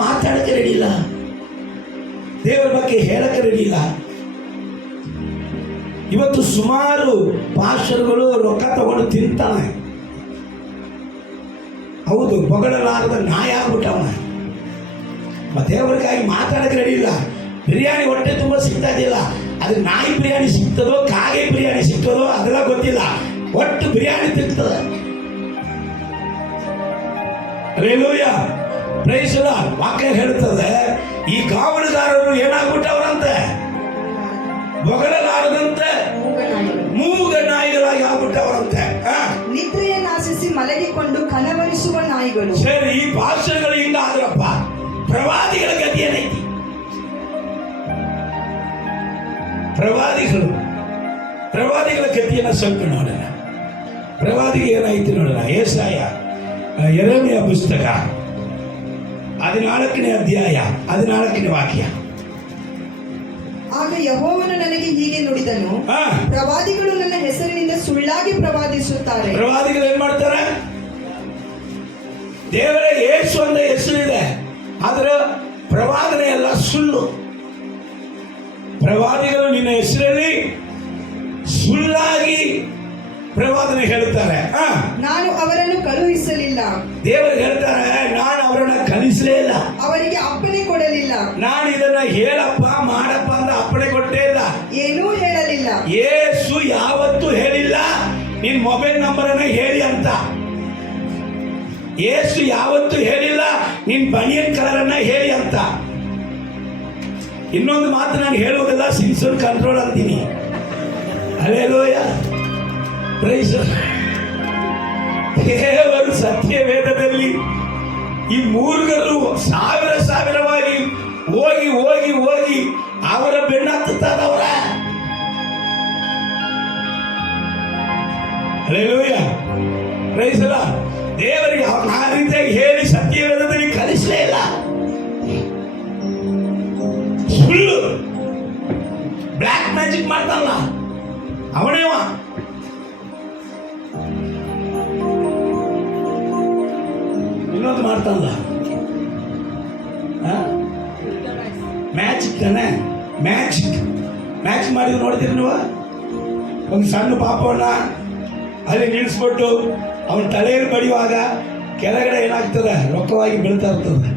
ಮಾತಾಡಕ್ಕೆ ರೆಡಿ ಇಲ್ಲ, ದೇವರ ಬಗ್ಗೆ ಹೇಳಕ್ಕೆ ರೆಡಿ ಇಲ್ಲ. ಇವತ್ತು ಸುಮಾರು ಪಾಸ್ಟರ್ಗಳು ರೊಕ್ಕ ತಗೊಂಡು ತಿಂತಾನೆ. ಹೌದು, ಬೊಗಳಲಾರದ ನಾಯಿ ಆಗ್ಬಿಟ್ಟವನ. ದೇವರಿಗಾಗಿ ಮಾತಾಡಕ್ಕೆ ರೆಡಿ ಇಲ್ಲ. ಬಿರಿಯಾನಿ ಹೊಟ್ಟೆ ತುಂಬ ಸಿಗ್ತಾ ಇದ್ದಿಲ್ಲ. ಅದು ನಾಯಿ ಬಿರಿಯಾನಿ ಸಿಗ್ತದೋ ಕಾಗೆ ಬಿರಿಯಾನಿ ಸಿಗ್ತದೋ ಅದೆಲ್ಲ ಗೊತ್ತಿಲ್ಲ. ಒಟ್ಟು ಬಿರಿಯಾನಿ ತಿಂತದೆ. ಹಲ್ಲೆಲೂಯಾ. Praise the Lord. ವಾಕ್ಯ ಹೇಳುತ್ತದೆ, ಈ ಕಾವಲುಗಾರರು ಏನಾಗ್ಬಿಟ್ಟವ್ರಂತೆ? ಬೊಗಳಲಾರದಂತೆ ಮೂಗ ನಾಯಿಗಳಾಗಿ ಆಗ್ಬಿಟ್ಟವರಂತೆ. ನಿದ್ರೆಯನ್ನಾಶಿಸಿ ಮಲಗಿಕೊಂಡು ಕನವರಿಸುವ ನಾಯಿಗಳು. ಸರಿ, ಈ ಭಾಷೆಗಳು ಹಿಂಗ ಆದ್ರಪ್ಪ, ಪ್ರವಾದಿಗಳ ಗತಿ ಏನೈತಿ? ಪ್ರವಾದಿಗಳ ಗತಿಯನ್ನು ಸ್ವಲ್ಪ ನೋಡೋಣ. ಪ್ರವಾದಿಗೆ ಏನಾಯ್ತು ನೋಡೋಣ. ಯೆಶಾಯ ಯೆರೆಮೀಯ ಪುಸ್ತಕ 14ನೇ ಅಧ್ಯಾಯ 14ನೇ ವಾಕ್ಯ. ಆಗ ಯೆಹೋವನು ನನಗೆ ಹೀಗೆ ನುಡಿದನು, ಪ್ರವಾದಿಗಳು ನನ್ನ ಹೆಸರಿನಿಂದ ಸುಳ್ಳಾಗಿ ಪ್ರವಾದಿಸುತ್ತಾರೆ. ಪ್ರವಾದಿಗಳು ಏನ್ ಮಾಡ್ತಾರೆ? ದೇವರ ಯೇಸು ಅಂತ ಹೆಸರಿದೆ, ಆದ್ರೆ ಪ್ರವಾದನೆ ಎಲ್ಲ ಸುಳ್ಳು. ಪ್ರವಾದಿಗಳು ನಿನ್ನ ಹೆಸರಲ್ಲಿ ಸುಳ್ಳಾಗಿ ಪ್ರವಾದನೆ ಹೇಳುತ್ತಾರೆ. ನಾನು ಅವರನ್ನು ಕಳುಹಿಸಲಿಲ್ಲ. ದೇವರು ಹೇಳ್ತಾರೆ, ನಾನು ಅವರನ್ನ ಕಲಿಸಲೇ ಇಲ್ಲ, ಅವರಿಗೆ ಅಪ್ಪಣೆ ಕೊಡಲಿಲ್ಲ. ನಾನು ಇದನ್ನ ಹೇಳಪ್ಪ ಮಾಡಪ್ಪ ಅಂತ ಅಪ್ಪಣೆ ಕೊಟ್ಟೇ ಇಲ್ಲ, ಏನೂ ಹೇಳಲಿಲ್ಲ. ಯೇಸು ಯಾವತ್ತೂ ಹೇಳಿಲ್ಲ ನಿನ್ ಮೊಬೈಲ್ ನಂಬರ್ ಅನ್ನ ಹೇಳಿ ಅಂತ. ಯೇಸು ಯಾವತ್ತೂ ಹೇಳಿಲ್ಲ ನಿನ್ ಬನಿಯನ್ ಕಲರ್ ಅನ್ನ ಹೇಳಿ ಅಂತ. ಇನ್ನೊಂದು ಮಾತು ನಾನು ಹೇಳುವುದಿಲ್ಲ, ಸಿನ್ಸನ್ ಕಂಟ್ರೋಲ್ ಅಂತೀನಿ. ಹಲ್ಲೆಲೂಯಾ. ಪ್ರೈಸ್. ದೇವರು ಸತ್ಯ ವೇದದಲ್ಲಿ ಈ ಮೂರ್ಗರು ಸಾವಿರವಾಗಿ ಹೋಗಿ ಅವರ ಬೆನ್ನತ್ತದವರ. ಹಲ್ಲೆಲೂಯಾ. ಪ್ರೈಸ್ ಅಲ್ಲ. ದೇವರಿಗೆ ಆ ರೀತಿಯಾಗಿ ಹೇಳಿ ಸತ್ಯ ವೇದದಲ್ಲಿ ಕಲಿಸಲೇ ಇಲ್ಲ. ಸುಳ್ಳು ಬ್ಲ್ಯಾಕ್ ಮ್ಯಾಜಿಕ್ ಮಾಡ್ತಾನಲ್ಲ ಅವನೇವ. ಇನ್ನೊಂದು ಮಾಡ್ತಾನಲ್ಲ ಮ್ಯಾಜಿಕ್ ತಾನೆ. ಮ್ಯಾಜಿಕ್ ಮಾಡಿದ್ರು ನೋಡ್ತೀರಿ ನೀವು? ಒಂದು ಸಣ್ಣ ಪಾಪವನ್ನ ಅಲ್ಲಿ ನಿಲ್ಲಿಸ್ಬಿಟ್ಟು ಅವನ ತಲೆಯಲ್ಲಿ ಬಡಿಯುವಾಗ ಕೆಳಗಡೆ ಏನಾಗ್ತದೆ? ರೊಕ್ಕವಾಗಿ ಬೀಳ್ತಾ ಇರ್ತದೆ,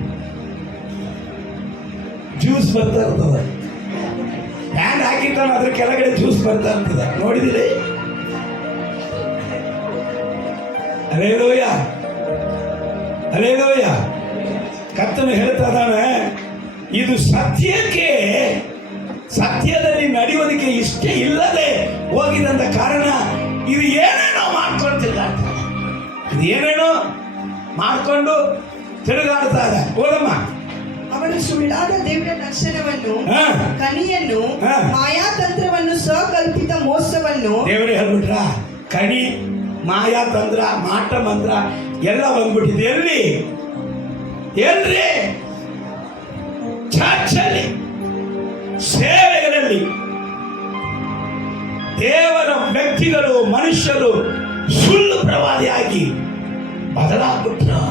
ಜ್ಯೂಸ್ ಬರ್ತಾ ಇರ್ತದೆ. ಹ್ಯಾಂಡ್ ಹಾಕಿರ್ತಾನೆ, ಅದ್ರ ಕೆಳಗಡೆ ಜ್ಯೂಸ್ ಬರ್ತಾ ಇರ್ತದೆ. ನೋಡಿದಿರಿ? ಹಲ್ಲೆಲೂಯಾ. ಹಲ್ಲೆಲೂಯಾ. ಕರ್ತನು ಹೇಳ್ತಾ ಇದ್ದಾನೆ, ಇದು ಸತ್ಯಕ್ಕೆ, ಸತ್ಯದಲ್ಲಿ ನಡೆಯೋದಕ್ಕೆ ಇಷ್ಟ ಇಲ್ಲದೆ ಹೋಗಿದಂತ ಕಾರಣ ಇದು ಏನೇನೋ ಮಾಡ್ಕೊಳ್ತಿಲ್ಲ. ಇದು ಏನೇನೋ ಮಾಡ್ಕೊಂಡು ತಿರುಗಾಡ್ತಾ ಇದೆ. ಓದಮ್ಮ. ಅವನು ಸುಳ್ಳಾದ ದಿವ್ಯ ದರ್ಶನವನ್ನು, ಹಾ. ಕನಿಯನ್ನು, ಹಾ. ಮಾಯಾತಂತ್ರವನ್ನು, ಸ್ವಕಲ್ಪಿತ ಮೋಸವನ್ನು, ದೇವರೇ ಹೇಳ್ಬಿಟ್ರ, ಕಣಿ, ಮಾಯಾ ತಂತ್ರ, ಮಾಟ ಮಂತ್ರ ಎಲ್ಲ ಬಂದ್ಬಿಟ್ಟಿದೆ. ಎಲ್ಲಿ? ಎಲ್ರಿ? ಚರ್ಚಲ್ಲಿ, ಸೇವೆಗಳಲ್ಲಿ ದೇವರ ವ್ಯಕ್ತಿಗಳು, ಮನುಷ್ಯರು ಸುಳ್ಳು ಪ್ರವಾದಿಯಾಗಿ ಬದಲಾಗ್ಬಿಟ್ರು.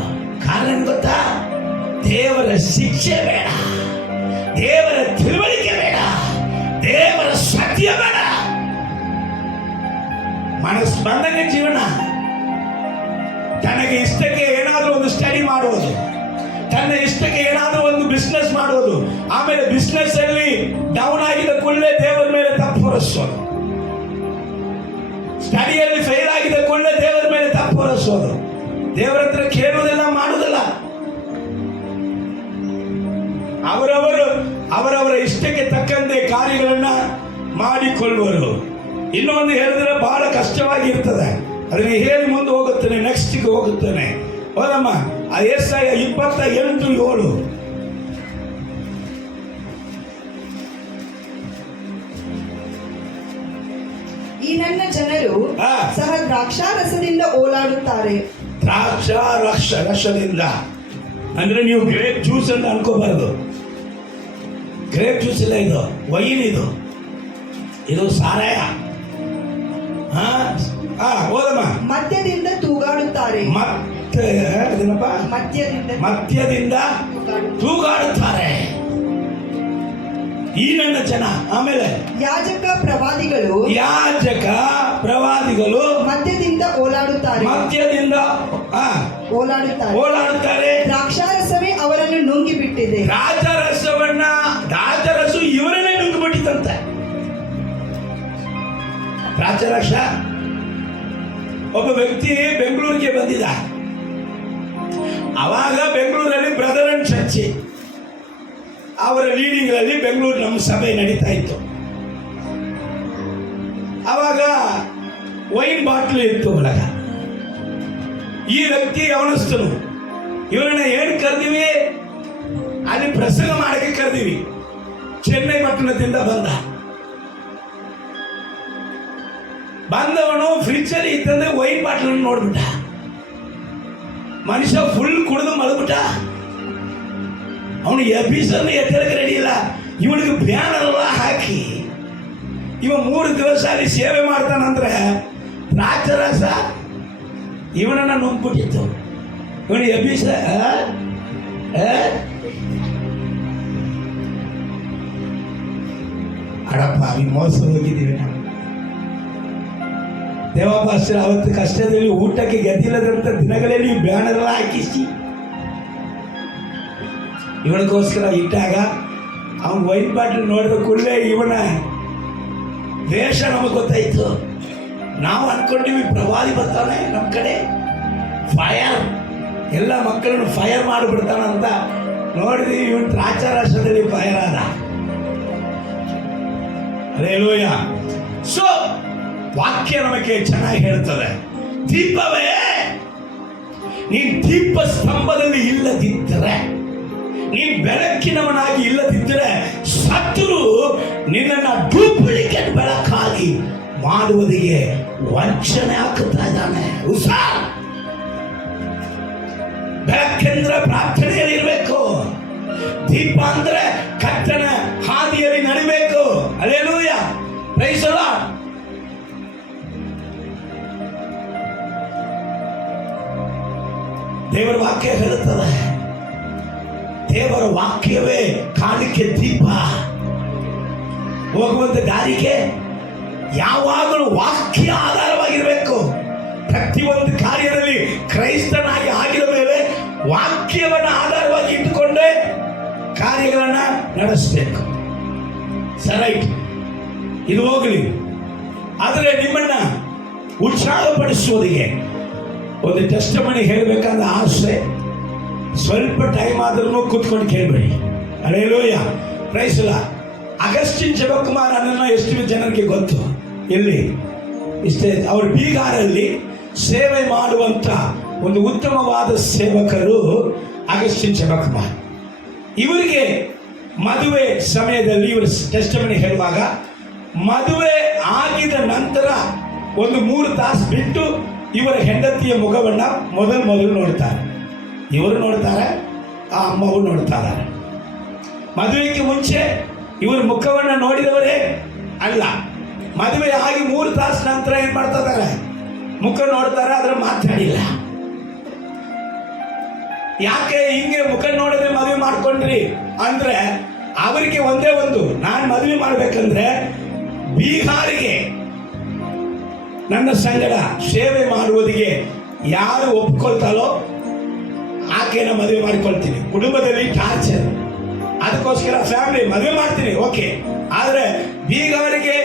ಕಾರಣ ಗೊತ್ತಾ? ದೇವರ ಶಿಕ್ಷೆ ಬೇಡ, ದೇವರ ತಿಳುವಳಿಕೆ ಬೇಡ, ದೇವರ ಸತ್ಯ ಬೇಡ. ಮನಸ್ಸು ಬಂದಂಗೆ ಜೀವನ, ತನಗೆ ಇಷ್ಟಕ್ಕೆ ಏನಾದರೂ ಒಂದು ಸ್ಟಡಿ ಮಾಡುವುದು, ತನ್ನ ಇಷ್ಟಕ್ಕೆ ಏನಾದರೂ ಒಂದು ಬಿಸ್ನೆಸ್ ಮಾಡುವುದು, ಆಮೇಲೆ ಬಿಸ್ನೆಸ್ ಅಲ್ಲಿ ಡೌನ್ ಆಗಿದ ಕೂಡಲೇ ದೇವರ ಮೇಲೆ ತಪ್ಪು ಹೊರಿಸೋದು, ಸ್ಟಡಿಯಲ್ಲಿ ಫೇಲ್ ಆಗಿದ ಕೂಡಲೇ ದೇವರ ಮೇಲೆ ತಪ್ಪು ಹೊರಿಸೋದು, ದೇವರ ಹತ್ರ ಕೇಳುವುದಿಲ್ಲ, ಮಾಡುವುದಿಲ್ಲ. ಅವರವರ ಇಷ್ಟಕ್ಕೆ ತಕ್ಕಂತೆ ಕಾರ್ಯಗಳನ್ನ ಮಾಡಿಕೊಳ್ಳುವರು. ಇನ್ನೊಂದು ಹೇಳಿದ್ರೆ ಬಹಳ ಕಷ್ಟವಾಗಿರ್ತದೆ. ಅದನ್ನ ಹೇಳಿ ಮುಂದೆ ಹೋಗುತ್ತೇನೆ, ನೆಕ್ಸ್ಟ್ಗೆ ಹೋಗುತ್ತೇನೆ. ಹೋದಮ್ಮ. ಆ ಯೆಶಾಯ 28:7. ಈ ನನ್ನ ಜನರು ಸಹ ದ್ರಾಕ್ಷಾರಸದಿಂದ ಓಲಾಡುತ್ತಾರೆ. ರಸದಿಂದ ಅಂದ್ರೆ ನೀವು ಗ್ರೇಪ್ ಜ್ಯೂಸ್ ಅಂತ ಅನ್ಕೋಬಾರದು. ಗ್ರೇಪ್ ಜ್ಯೂಸ್ ಇಲ್ಲ, ಇದು ವೈನ್, ಇದು ಸಾರಾಯ. ಓದಮ್ಮ. ಮದ್ಯದಿಂದ ತೂಗಾಡುತ್ತಾರೆ. ಮದ್ಯದಿಂದ ತೂಗಾಡುತ್ತಾರೆ ಈ ನನ್ನ ಜನ. ಆಮೇಲೆ ಯಾಜಕ ಪ್ರವಾದಿಗಳು ಮದ್ಯದಿಂದ ಓಲಾಡುತ್ತಾರೆ. ಓಲಾಡುತ್ತಾರೆ. ದ್ರಾಕ್ಷಾರಸವೇ ಅವರನ್ನು ನುಂಗಿ ಬಿಟ್ಟಿದೆ. ದ್ರಾಕ್ಷಾರಸು ಇವರನ್ನೇ ನುಂಗಿ ಬಿಟ್ಟಿತ್ತಂತೆ. ದ್ರಾಕ್ಷಾರಸ. ಒಬ್ಬ ವ್ಯಕ್ತಿ ಬೆಂಗಳೂರಿಗೆ ಬಂದಿದ್ದ. ಅವಾಗ ಬೆಂಗಳೂರಲ್ಲಿ ಬ್ರದರ್ ಅಂಡ್ ಚರ್ಚ್ ಅವರ ಲೀಡಿಂಗ್ ಅಲ್ಲಿ ಬೆಂಗಳೂರು ನಮ್ಮ ಸಭೆ ನಡೀತಾ ಇತ್ತು. ಅವಾಗ ವೈನ್ ಬಾಟ್ಲು ಇತ್ತು ಒಳಗ. ಈ ವ್ಯಕ್ತಿ ಗಮನಿಸ್ತನು, ಇವರನ್ನ ಏನು ಕರೆದಿವಿ, ಅಲ್ಲಿ ಪ್ರಸಂಗ ಮಾಡಕ್ಕೆ ಕರೆದಿವಿ. ಚೆನ್ನೈ ಪಟ್ಟಣದಿಂದ ಬಂದವನು ಫ್ರಿಜ್ ಅಲ್ಲಿ ಇತ್ತಂದ್ರೆ ವೈನ್ ಬಾಟ್ಲನ್ನು ನೋಡ್ಬಿಟ್ಟ. ಮನುಷ್ಯ ಫುಲ್ ಕುಡಿದು ಮಲಗ್ಬಿಟ್ಟ. ಅವನು ಎಬ್ಬಿಸನ್ನು ಎತ್ತರಕ್ಕೆ ರೆಡಿ ಇಲ್ಲ. ಇವನಿಗೆ ಬ್ಯಾನಲ್ಲ ಹಾಕಿ ಇವ 3 ದಿವಸ ಅಲ್ಲಿ ಸೇವೆ ಮಾಡ್ತಾನಂದ್ರೆ ದ್ರಾಕ್ಷಾರಸ ಇವನನ್ನ ನುಂಗ್ಬಿಟ್ಟಿತ್ತು. ಇವನು ಎಬ್ಬಿಸ ಅಡಪ್ಪ ಮೋಸ ಹೋಗಿದ್ದೀವಿ ನಾವು. ದೇವಪಾಸ್ಟರ್ ಅವತ್ತು ಕಷ್ಟದಲ್ಲಿ ಊಟಕ್ಕೆ ಗೆದ್ದಿಲ್ಲದಂತ ದಿನಗಳಲ್ಲಿ ಬ್ಯಾನರ್ ಹಾಕಿಸಿ ಇವನಿಗೋಸ್ಕರ ಇಟ್ಟಾಗ ಅವನು ವೈನ್ ಬಾಟ್ಲ್ ನೋಡಿದ ಕೂಡಲೇ ಇವನ ವೇಷ ನಮಗೆ ಗೊತ್ತಾಯ್ತು. ನಾವು ಅನ್ಕೊಂಡಿವಿ ಪ್ರವಾದಿ ಬರ್ತಾನೆ ನಮ್ಮ ಕಡೆ, ಫೈರ್ ಎಲ್ಲ ಮಕ್ಕಳನ್ನು ಫೈರ್ ಮಾಡಿಬಿಡ್ತಾನಂತ ನೋಡಿದ್ವಿ. ಇವನು ದ್ರಾಕ್ಷಾರಸದಲ್ಲಿ ಫೈರ್ ಆದ. ಹಲ್ಲೆಲೂಯಾ. ಸೊ ವಾಕ್ಯ ನಮಗೆ ಚೆನ್ನಾಗಿ ಹೇಳ್ತದೆ, ದೀಪವೇ ನೀನ್ ದೀಪ ಸ್ತಂಭದಲ್ಲಿ ಇಲ್ಲದಿದ್ದರೆ, ನೀನ್ ಬೆಳಕಿನವನಾಗಿ ಇಲ್ಲದಿದ್ದರೆ ಶತ್ರು ನಿನ್ನನ್ನು ಡೂಪ್ಲಿಕೇಟ್ ಬೆಳಕಾಗಿ ಮಾಡುವುದಿಗೆ ವಂಚನೆ ಹಾಕುತ್ತಾ ಇದ್ದಾನೆ. ಹುಷಾರ್. ಬೆಳಕೆಂದ್ರೆ ಪ್ರಾರ್ಥನೆಯಲ್ಲಿ ಇರಬೇಕು. ದೀಪ ಅಂದ್ರೆ ಕರ್ತನ ಹಾದಿಯಲ್ಲಿ ನಡಿಬೇಕು. ಹಲ್ಲೆಲೂಯಾ. Praise the Lord. ದೇವರ ವಾಕ್ಯ ಹೇಳುತ್ತದೆ, ದೇವರ ವಾಕ್ಯವೇ ಕಾಲಿಗೆ ದೀಪ, ಹೋಗುವಂತ ದಾರಿಗೆ ಯಾವಾಗಲೂ ವಾಕ್ಯ ಆಧಾರವಾಗಿರಬೇಕು. ಪ್ರತಿಯೊಂದು ಕಾರ್ಯದಲ್ಲಿ ಕ್ರೈಸ್ತನಾಗಿ ಆಗಿದ ಮೇಲೆ ವಾಕ್ಯವನ್ನು ಆಧಾರವಾಗಿ ಇಟ್ಟುಕೊಂಡೇ ಕಾರ್ಯಗಳನ್ನ ನಡೆಸಬೇಕು. ರೈಟ್, ಇದು ಹೋಗಲಿ. ಆದರೆ ನಿಮ್ಮನ್ನ ಉತ್ಸಾಹಪಡಿಸುವುದಿಗೆ ಒಂದು ಟೆಸ್ಟಮನಿ ಹೇಳಬೇಕಂದ ಆಸೆ ಸ್ವಲ್ಪ ಟೈಮ್ ಆದ್ರೂ ಕೂತ್ಕೊಂಡು ಕೇಳಬೇಡಿ. Hallelujah, praise the Lord. Augustine Shivakumar ಅನ್ನೋನ್ನ ಎಷ್ಟು ಜನರಿಗೆ ಗೊತ್ತು? ಇಲ್ಲಿ ಇಷ್ಟೇ. ಅವರು ಬೀಗಾರಲ್ಲಿ ಸೇವೆ ಮಾಡುವಂತ ಒಂದು ಉತ್ತಮವಾದ ಸೇವಕರು ಅಗಸ್ಟಿನ್ ಶಿವಕುಮಾರ್. ಇವರಿಗೆ ಮದುವೆ ಸಮಯದಲ್ಲಿ ಇವರು ಟೆಸ್ಟಿಮನಿ ಹೇಳುವಾಗ, ಮದುವೆ ಆಗಿದ ನಂತರ ಒಂದು 3 ತಾಸು ಬಿಟ್ಟು ಇವರ ಹೆಂಡತಿಯ ಮುಖವನ್ನು ಮೊದಲು ನೋಡ್ತಾರೆ. ಇವರು ನೋಡ್ತಾರೆ, ಆ ಅಮ್ಮವು ನೋಡ್ತಾರೆ. ಮದುವೆಗೆ ಮುಂಚೆ ಇವರು ಮುಖವನ್ನು ನೋಡಿದವರೇ ಅಲ್ಲ. ಮದುವೆ ಆಗಿ 3 ತಾಸು ನಂತರ ಏನ್ ಮಾಡ್ತಾ ಇದ್ದಾರೆ? ಮುಖ ನೋಡ್ತಾರೆ, ಆದ್ರೆ ಮಾತಾಡಿಲ್ಲ. ಯಾಕೆ ಹಿಂಗೆ ಮುಖ ನೋಡದೆ ಮದುವೆ ಮಾಡ್ಕೊಂಡ್ರಿ ಅಂದ್ರೆ, ಅವರಿಗೆ ಒಂದೇ ಒಂದು, ನಾನು ಮದುವೆ ಮಾಡ್ಬೇಕಂದ್ರೆ ಬೀಹಾರಿಗೆ ನನ್ನ ಸಂಗಡ ಸೇವೆ ಮಾಡುವುದಿಗೆ ಯಾರು ಒಪ್ಕೊಳ್ತಾರೋ ಆಕೆನ ಮದುವೆ ಮಾಡಿಕೊಳ್ತೀನಿ. ಕುಟುಂಬದಲ್ಲಿ ಟಾರ್ಚರ್, ಅದಕ್ಕೋಸ್ಕರ ಫ್ಯಾಮಿಲಿ ಮದುವೆ ಮಾಡ್ತೀನಿ, ಓಕೆ. ಆದ್ರೆ ಬೀಗಾರಿಗೆ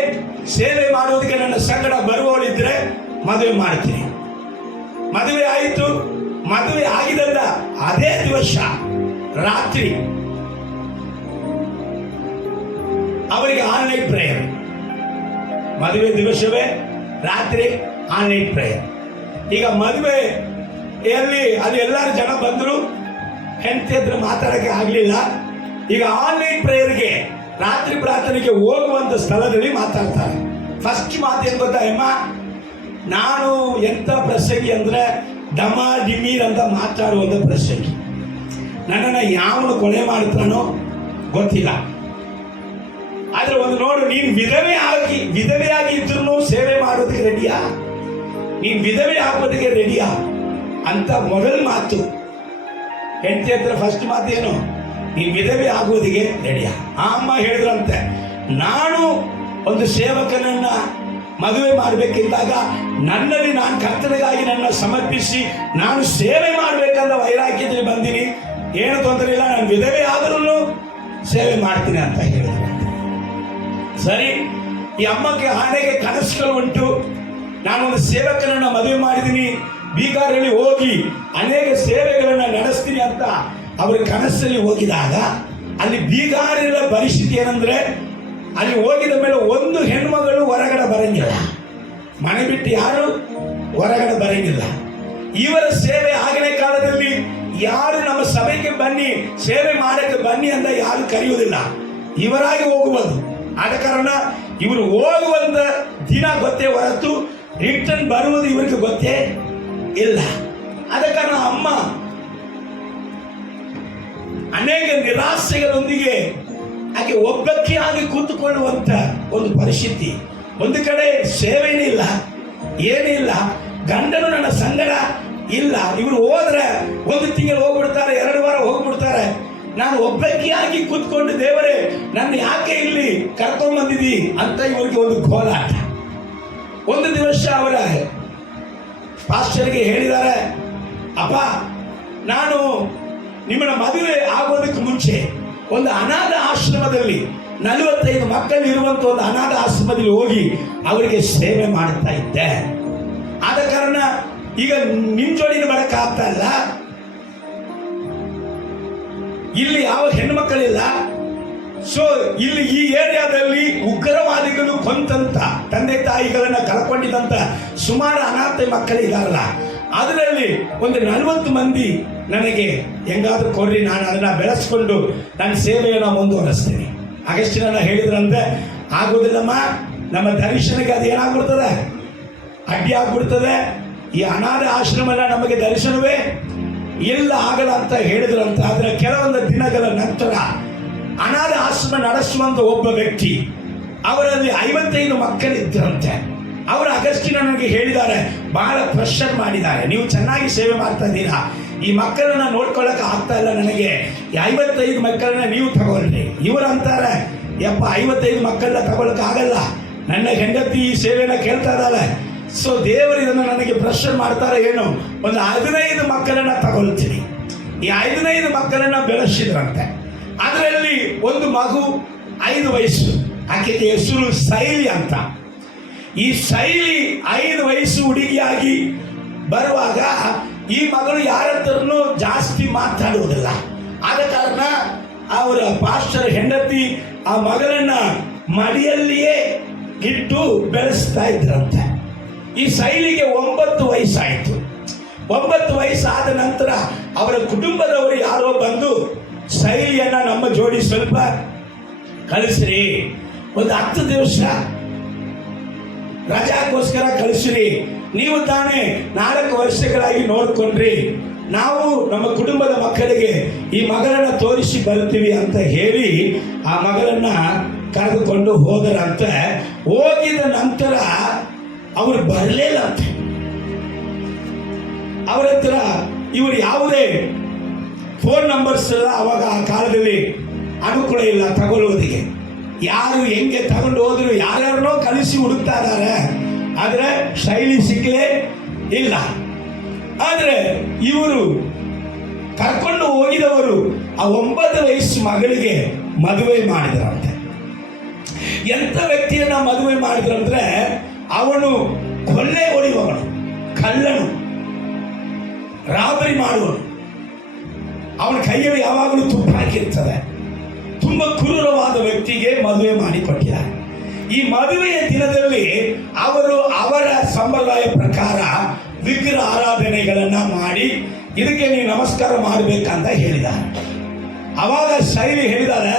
ಸೇವೆ ಮಾಡುವುದಕ್ಕೆ ನನ್ನ ಸಂಗಡ ಬರುವವಳಿದ್ರೆ ಮದುವೆ ಮಾಡ್ತೀನಿ. ಮದುವೆ ಆಯಿತು. ಮದುವೆ ಆಗಿದ್ದ ಅದೇ ದಿವಸ ರಾತ್ರಿ ಅವರಿಗೆ ಆನ್ಲೈನ್ ಪ್ರೇಯರ್. ಮದುವೆ ದಿವಸವೇ ರಾತ್ರಿ ಆನ್ಲೈನ್ ಪ್ರೇಯರ್. ಈಗ ಮದುವೆಯಲ್ಲಿ ಅಲ್ಲಿ ಎಲ್ಲರೂ ಜನ ಬಂದರು, ಹೆಂಡತಿ ಹತ್ರ ಮಾತಾಡಕ್ಕೆ ಆಗಲಿಲ್ಲ. ಈಗ ಆನ್ಲೈನ್ ಪ್ರೇಯರ್ಗೆ, ರಾತ್ರಿ ಪ್ರಾರ್ಥನೆಗೆ ಹೋಗುವಂತ ಸ್ಥಳದಲ್ಲಿ ಮಾತಾಡ್ತಾರೆ. ಫಸ್ಟ್ ಮಾತೇನು ಗೊತ್ತಾ ಅಮ್ಮ? ನಾನು ಎಂತ ಪ್ರಸಂಗಿ ಅಂದ್ರೆ ಡಮ ಡಿಮೀರ್ ಅಂತ ಮಾತಾಡುವಂತ ಪ್ರಸಂಗಿ. ನನ್ನನ್ನು ಯಾವನು ಕೊಲೆ ಮಾಡ್ತಾನೋ ಗೊತ್ತಿಲ್ಲ, ಆದ್ರೆ ಒಂದು ನೋಡು, ನೀನು ವಿಧವೆಯಾಗಿ ಇದ್ರೂ ಸೇವೆ ಮಾಡೋದಕ್ಕೆ ರೆಡಿಯಾ? ನೀನು ವಿಧವೆ ಆಗೋದಕ್ಕೆ ರೆಡಿಯಾ ಅಂತ ಮೊದಲ ಮಾತು. ಹೆಂಡತಿ ಹತ್ರ ಫಸ್ಟ್ ಮಾತು ಏನು? ನೀನು ವಿಧವೆ ಆಗೋದಿಗೆ ರೆಡಿಯಾ? ಆ ಅಮ್ಮ ಹೇಳಿದ್ರಂತೆ, ನಾನು ಒಂದು ಸೇವಕನನ್ನ ಮದುವೆ ಮಾಡಬೇಕಿದ್ದಾಗ ನನ್ನಲ್ಲಿ ನಾನು ಕರ್ತನಿಗಾಗಿ ನನ್ನ ಸಮರ್ಪಿಸಿ ನಾನು ಸೇವೆ ಮಾಡಬೇಕಂತ ವೈರಾಗ್ಯದಲ್ಲಿ ಬಂದೀನಿ, ಏನು ತೊಂದರೆ ಇಲ್ಲ, ನಾನು ವಿಧವೆ ಆದ್ರೂ ಸೇವೆ ಮಾಡ್ತೀನಿ ಅಂತ ಹೇಳಿದ್ರು. ಸರಿ, ಈ ಅಮ್ಮಗೆ ಆನೆಗೆ ಕನಸುಗಳು ಉಂಟು. ನಾನೊಂದು ಸೇವಕನನ್ನ ಮದುವೆ ಮಾಡಿದ್ದೀನಿ, ಬೀಗಾರಲ್ಲಿ ಹೋಗಿ ಅನೇಕ ಸೇವೆಗಳನ್ನ ನಡೆಸ್ತೀನಿ ಅಂತ ಅವರ ಕನಸಲ್ಲಿ ಹೋಗಿದಾಗ ಅಲ್ಲಿ ಬೀಗಾರಿನ ಪರಿಸ್ಥಿತಿ ಏನಂದ್ರೆ, ಅಲ್ಲಿ ಹೋಗಿದ ಮೇಲೆ ಒಂದು ಹೆಣ್ಮಗಳು ಹೊರಗಡೆ ಬರಂಗಿಲ್ಲ, ಮನೆ ಬಿಟ್ಟು ಯಾರು ಹೊರಗಡೆ ಬರಂಗಿಲ್ಲ. ಇವರ ಸೇವೆ ಆಗಲೇ ಕಾಲದಲ್ಲಿ ಯಾರು ನಮ್ಮ ಸಭೆಗೆ ಬನ್ನಿ, ಸೇವೆ ಮಾಡಕ್ಕೆ ಬನ್ನಿ ಅಂತ ಯಾರು ಕರೆಯುವುದಿಲ್ಲ, ಇವರಾಗಿ ಹೋಗುವುದು. ಆದ ಕಾರಣ ಇವರು ಹೋಗುವಂತ ದಿನ ಗೊತ್ತೇ ಹೊರತು ರಿಟರ್ನ್ ಬರುವುದು ಇವರಿಗೆ ಗೊತ್ತೇ ಇಲ್ಲ. ಆದ ಕಾರಣ ಅಮ್ಮ ಅನೇಕ ನಿರಾಸೆಗಳೊಂದಿಗೆ ಆಕೆ ಒಬ್ಬಕ್ಕಿಯಾಗಿ ಕೂತುಕೊಳ್ಳುವಂತ ಒಂದು ಪರಿಸ್ಥಿತಿ. ಒಂದು ಕಡೆ ಸೇವೆನೇ ಇಲ್ಲ, ಏನಿಲ್ಲ, ಗಂಡನು ನನ್ನ ಸಂಗಡ ಇಲ್ಲ. ಇವರು ಹೋದ್ರೆ 1 ತಿಂಗಳು ಹೋಗ್ಬಿಡ್ತಾರೆ, 2 ವಾರ ಹೋಗ್ಬಿಡ್ತಾರೆ. ನಾನು ಒಬ್ಬಕ್ಕಿಯಾಗಿ ಕೂತ್ಕೊಂಡು, ದೇವರೇ ನನ್ನ ಯಾಕೆ ಇಲ್ಲಿ ಕರ್ಕೊಂಡ್ ಬಂದಿದ್ದಿ ಅಂತ ಇವರಿಗೆ ಒಂದು ಗೋಲಾಟ. ಒಂದು ದಿವಸ ಅವರ ಪಾಸ್ಟರ್ಗೆ ಹೇಳಿದ್ದಾರೆ, ಅಪ್ಪ ನಾನು ನಿಮ್ಮನ್ನ ಮದುವೆ ಆಗೋದಕ್ಕೆ ಮುಂಚೆ ಒಂದು ಅನಾಥ ಆಶ್ರಮದಲ್ಲಿ 45 ಮಕ್ಕಳು ಇರುವಂತ ಒಂದು ಅನಾಥ ಆಶ್ರಮದಲ್ಲಿ ಹೋಗಿ ಅವರಿಗೆ ಸೇವೆ ಮಾಡ್ತಾ ಇದ್ದೆ. ಆದ ಕಾರಣ ಈಗ ನಿಮ್ ಜೋಡಿನ ಬರಕ್ ಆಗ್ತಾ ಇಲ್ಲ, ಇಲ್ಲಿ ಯಾವ ಹೆಣ್ಮಕ್ಕಳಿಲ್ಲ. ಸೊ ಇಲ್ಲಿ ಈ ಏರಿಯಾದಲ್ಲಿ ಉಗ್ರವಾದಿಗಳು ಕೊಂದಂತ ತಂದೆ ತಾಯಿಗಳನ್ನ ಕಳ್ಕೊಂಡಿದ್ದಂತ ಸುಮಾರು ಅನಾಥ ಮಕ್ಕಳಿದಾರಲ್ಲ, ಅದರಲ್ಲಿ ಒಂದು 40 ಮಂದಿ ನನಗೆ ಹೆಂಗಾದ್ರೂ ಕೊಡ್ರಿ, ನಾನು ಅದನ್ನ ಬೆಳೆಸ್ಕೊಂಡು ನನ್ನ ಸೇವೆಯನ್ನು ಮುಂದುವರಿಸ್ತೀನಿ. ಅಗಸ್ಟಿನ ಹೇಳಿದ್ರಂತೆ, ಆಗೋದಿಲ್ಲಮ್ಮ, ನಮ್ಮ ದರ್ಶನಕ್ಕೆ ಅದು ಏನಾಗ್ಬಿಡ್ತದೆ, ಅಡ್ಡಿ ಆಗ್ಬಿಡ್ತದೆ. ಈ ಅನಾಥ ಆಶ್ರಮ ನಮಗೆ ದರ್ಶನವೇ ಇಲ್ಲ, ಆಗಲ್ಲ ಅಂತ ಹೇಳಿದ್ರಂತ. ಆದ್ರೆ ಕೆಲವೊಂದು ದಿನಗಳ ನಂತರ ಅನಾಥ ಆಶ್ರಮ ನಡೆಸುವಂತ ಒಬ್ಬ ವ್ಯಕ್ತಿ, ಅವರಲ್ಲಿ 55 ಮಕ್ಕಳಿದ್ದರಂತೆ. ಅವರು ಅಗಸ್ಟಿನ ನನಗೆ ಹೇಳಿದ್ದಾರೆ, ಬಹಳ ಪ್ರೆಷರ್ ಮಾಡಿದ್ದಾರೆ, ನೀವು ಚೆನ್ನಾಗಿ ಸೇವೆ ಮಾಡ್ತಾ ಇದ್ದೀರಾ, ಈ ಮಕ್ಕಳನ್ನ ನೋಡ್ಕೊಳ್ಳಕ್ಕೆ ಆಗ್ತಾ ಇಲ್ಲ ನನಗೆ, ಈ 55 ಮಕ್ಕಳನ್ನ ನೀವು ತಗೊಳ್ರಿ. ಇವರಂತಾರೆ, ಯಪ್ಪ 55 ಮಕ್ಕಳನ್ನ ತಗೊಳಕ್ ಆಗಲ್ಲ, ನನ್ನ ಹೆಂಡತಿ ಈ ಸೇವೆನ ಕೇಳ್ತಾ ಇದ್ದಾಳೆ, ಸೊ ದೇವರು ಇದನ್ನು ನನಗೆ ಪ್ರೆಷರ್ ಮಾಡ್ತಾರೆ, ಏನು ಒಂದು 15 ಮಕ್ಕಳನ್ನ ತಗೊಳ್ತೀನಿ. ಈ 15 ಮಕ್ಕಳನ್ನ ಬೆಳೆಸಿದ್ರಂತೆ. ಅದರಲ್ಲಿ ಒಂದು ಮಗು 5 ವಯಸ್ಸು, ಆಕೆಗೆ ಹೆಸರು ಶೈಲಿ ಅಂತ. ಈ ಶೈಲಿ 5 ವಯಸ್ಸು ಹುಡುಗಿಯಾಗಿ ಬರುವಾಗ ಈ ಮಗಳು ಯಾರ ಹತ್ರನೂ ಜಾಸ್ತಿ ಮಾತಾಡುವುದಿಲ್ಲ. ಆದ ಕಾರಣ ಅವರ ಪಾಸ್ಟರ್ ಹೆಂಡತಿ ಆ ಮಗಳನ್ನ ಮಡಿಯಲ್ಲಿಯೇ ಇಟ್ಟು ಬೆಳೆಸ್ತಾ ಇದ್ರಂತೆ. ಈ ಶೈಲಿಗೆ 9 ವಯಸ್ಸಾಯಿತು. 9 ವಯಸ್ಸಾದ ನಂತರ ಅವರ ಕುಟುಂಬದವರು ಯಾರೋ ಬಂದು ಶೈಲಿಯನ್ನ ನಮ್ಮ ಜೋಡಿ ಸ್ವಲ್ಪ ಕಳಿಸ್ರಿ, ಒಂದು 10 ದಿವಸ ರಜಾಕ್ಕೋಸ್ಕರ ಕಳಿಸ್ರಿ, ನೀವು ತಾನೇ 4 ವರ್ಷಗಳಾಗಿ ನೋಡ್ಕೊಂಡ್ರಿ, ನಾವು ನಮ್ಮ ಕುಟುಂಬದ ಮಕ್ಕಳಿಗೆ ಈ ಮಗಳನ್ನ ತೋರಿಸಿ ಬರ್ತೀವಿ ಅಂತ ಹೇಳಿ ಆ ಮಗಳನ್ನ ಕರೆದುಕೊಂಡು ಹೋದರಂತೆ. ಹೋಗಿದ ನಂತರ ಅವರು ಬರಲಿಲ್ಲಂತೆ. ಅವರ ಹತ್ರ ಇವರು ಯಾವುದೇ ಫೋನ್ ನಂಬರ್ಸ್ ಎಲ್ಲ ಅವಾಗ ಆ ಕಾಲದಲ್ಲಿ ಅನುಕೂಲ ಇಲ್ಲ ತಗೊಳ್ಳುವುದಕ್ಕೆ. ಯಾರು ಹೆಂಗೆ ತಗೊಂಡು ಹೋದ್ರು ಯಾರ್ಯಾರನೋ ಕಳಿಸಿ ಹುಡುಕ್ತಾ ಇದ್ದಾರೆ, ಆದರೆ ಶೈಲಿ ಸಿಕ್ಕಲೇ ಇಲ್ಲ. ಆದರೆ ಇವರು ಕರ್ಕೊಂಡು ಹೋಗಿದವರು ಆ 9 ವಯಸ್ಸು ಮಗಳಿಗೆ ಮದುವೆ ಮಾಡಿದ್ರಂತೆ. ಎಂಥ ವ್ಯಕ್ತಿಯನ್ನ ಮದುವೆ ಮಾಡಿದ್ರಂದ್ರೆ ಅವನು ಕೊಳ್ಳೆ ಹೊಡೆಯುವವನು, ಕಳ್ಳನು, ರಾಬರಿ ಮಾಡುವನು. ಅವನ ಕೈಯಲ್ಲಿ ಯಾವಾಗಲೂ ತುಪ್ಪ ಹಾಕಿರ್ತದೆ. ತುಂಬ ಕ್ರೂರವಾದ ವ್ಯಕ್ತಿಗೆ ಮದುವೆ ಮಾಡಿಕೊಟ್ಟಿದ್ದಾರೆ. ಈ ಮದುವೆಯ ದಿನದಲ್ಲಿ ಅವರು ಅವರ ಸಂಪ್ರದಾಯ ಪ್ರಕಾರ ವಿಗ್ರಹ ಆರಾಧನೆಗಳನ್ನ ಮಾಡಿ ಇದಕ್ಕೆ ನೀವು ನಮಸ್ಕಾರ ಮಾಡಬೇಕಂತ ಹೇಳಿದ್ದಾರೆ. ಅವಾಗ ಶೈಲಿ ಹೇಳಿದ್ದಾರೆ,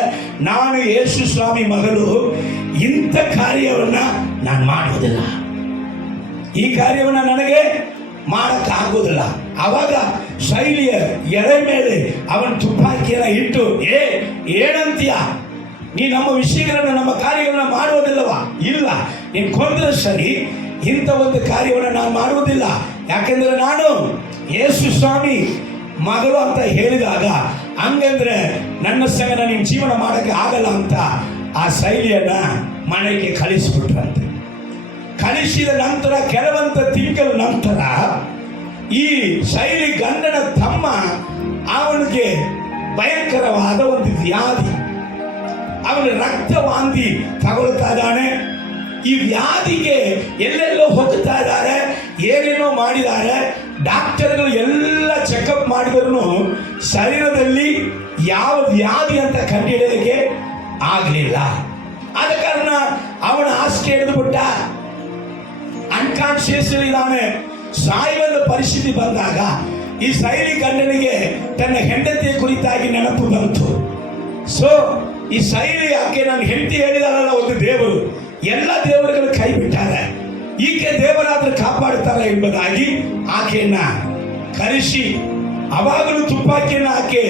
ನಾನು ಯೇಸು ಸ್ವಾಮಿ ಮಗಳು, ಇಂಥ ಕಾರ್ಯವನ್ನ ನಾನು ಮಾಡುವುದಿಲ್ಲ, ಈ ಕಾರ್ಯವನ್ನ ನನಗೆ ಮಾಡಕ್ಕಾಗುವುದಿಲ್ಲ. ಅವಾಗ ಶೈಲಿಯ ಎಳೆ ಮೇಲೆ ಅವನ ತುಪ್ಪಾಕಿಯನ್ನ ಇಟ್ಟು, ಏನಂತೀಯ, ನೀ ನಮ್ಮ ವಿಷಯಗಳನ್ನ ನಮ್ಮ ಕಾರ್ಯಗಳನ್ನ ಮಾಡುವುದಿಲ್ಲವಾ? ಇಲ್ಲ, ನೀನು ಕೊಂದ್ರೆ ಸರಿ, ಇಂಥ ಒಂದು ಕಾರ್ಯವನ್ನು ನಾನು ಮಾಡುವುದಿಲ್ಲ, ಯಾಕೆಂದ್ರೆ ನಾನು ಯೇಸು ಸ್ವಾಮಿ ಮಗಳು ಅಂತ ಹೇಳಿದಾಗ ಹಂಗಂದ್ರೆ ನನ್ನ ಸಂಗಡ ನೀನು ಜೀವನ ಮಾಡಕ್ಕೆ ಆಗಲ್ಲ ಅಂತ ಆ ಶೈಲಿಯನ್ನ ಮನೆಗೆ ಕಳಿಸಿಬಿಟ್ರಂತೆ. ಕಳಿಸಿದ ನಂತರ ಕೆಲವಂತ ತಿಂಗಳ ನಂತರ ಈ ಶೈಲಿ ಗಂಡನ ತಮ್ಮ ಅವನಿಗೆ ಭಯಂಕರವಾದ ಒಂದು ವ್ಯಾಧಿ, ಅವನ ರಕ್ತವಾಂತಿ ತಗೊಳ್ತಾ ಇದ್ದಾನೆ. ಈ ವ್ಯಾಧಿಗೆ ಎಲ್ಲೆಲ್ಲೋ ಹೋಗ್ತಾ ಇದ್ದಾರೆ, ಏನೇನೋ ಮಾಡಿದ್ದಾರೆ. ಡಾಕ್ಟರ್ಗಳು ಎಲ್ಲ ಚೆಕಪ್ ಮಾಡಿದ್ರು ಶರೀರದಲ್ಲಿ ಯಾವ ವ್ಯಾಧಿ ಅಂತ ಕಂಡುಹಿಡಿಯಲಿಕ್ಕೆ ಆಗಲಿಲ್ಲ. ಆದ ಕಾರಣ ಅವನ ಹಾಸಿಗೆ ಹಿಡಿದುಬಿಟ್ಟ, ಅನ್ಕಾನ್ಶಿಯಸ್ ಇದ್ದಾನೆ. ಸಾಯುವಂತ ಪರಿಸ್ಥಿತಿ ಬಂದಾಗ ಈ ಶೈಲಿ ಗಂಡನಿಗೆ ತನ್ನ ಹೆಂಡತಿಯ ಕುರಿತಾಗಿ ನೆನಪು ಬಂತು. ಸೊ ಈ ಶೈಲಿ ಆಕೆ ನನ್ನ ಹೆಂಡತಿ ಹೇಳಿದಾರಲ್ಲ ಒಂದು ದೇವರು, ಎಲ್ಲ ದೇವರುಗಳು ಕೈ ಬಿಟ್ಟಾರೆ, ಈಕೆ ದೇವರಾದ್ರೆ ಕಾಪಾಡುತ್ತಾರೆ ಎಂಬುದಾಗಿ ಆಕೆಯನ್ನ ಕರೆಸಿ ಅವಾಗಲೂ ತುಪ್ಪಾಕಿಯನ್ನ ಆಕೆ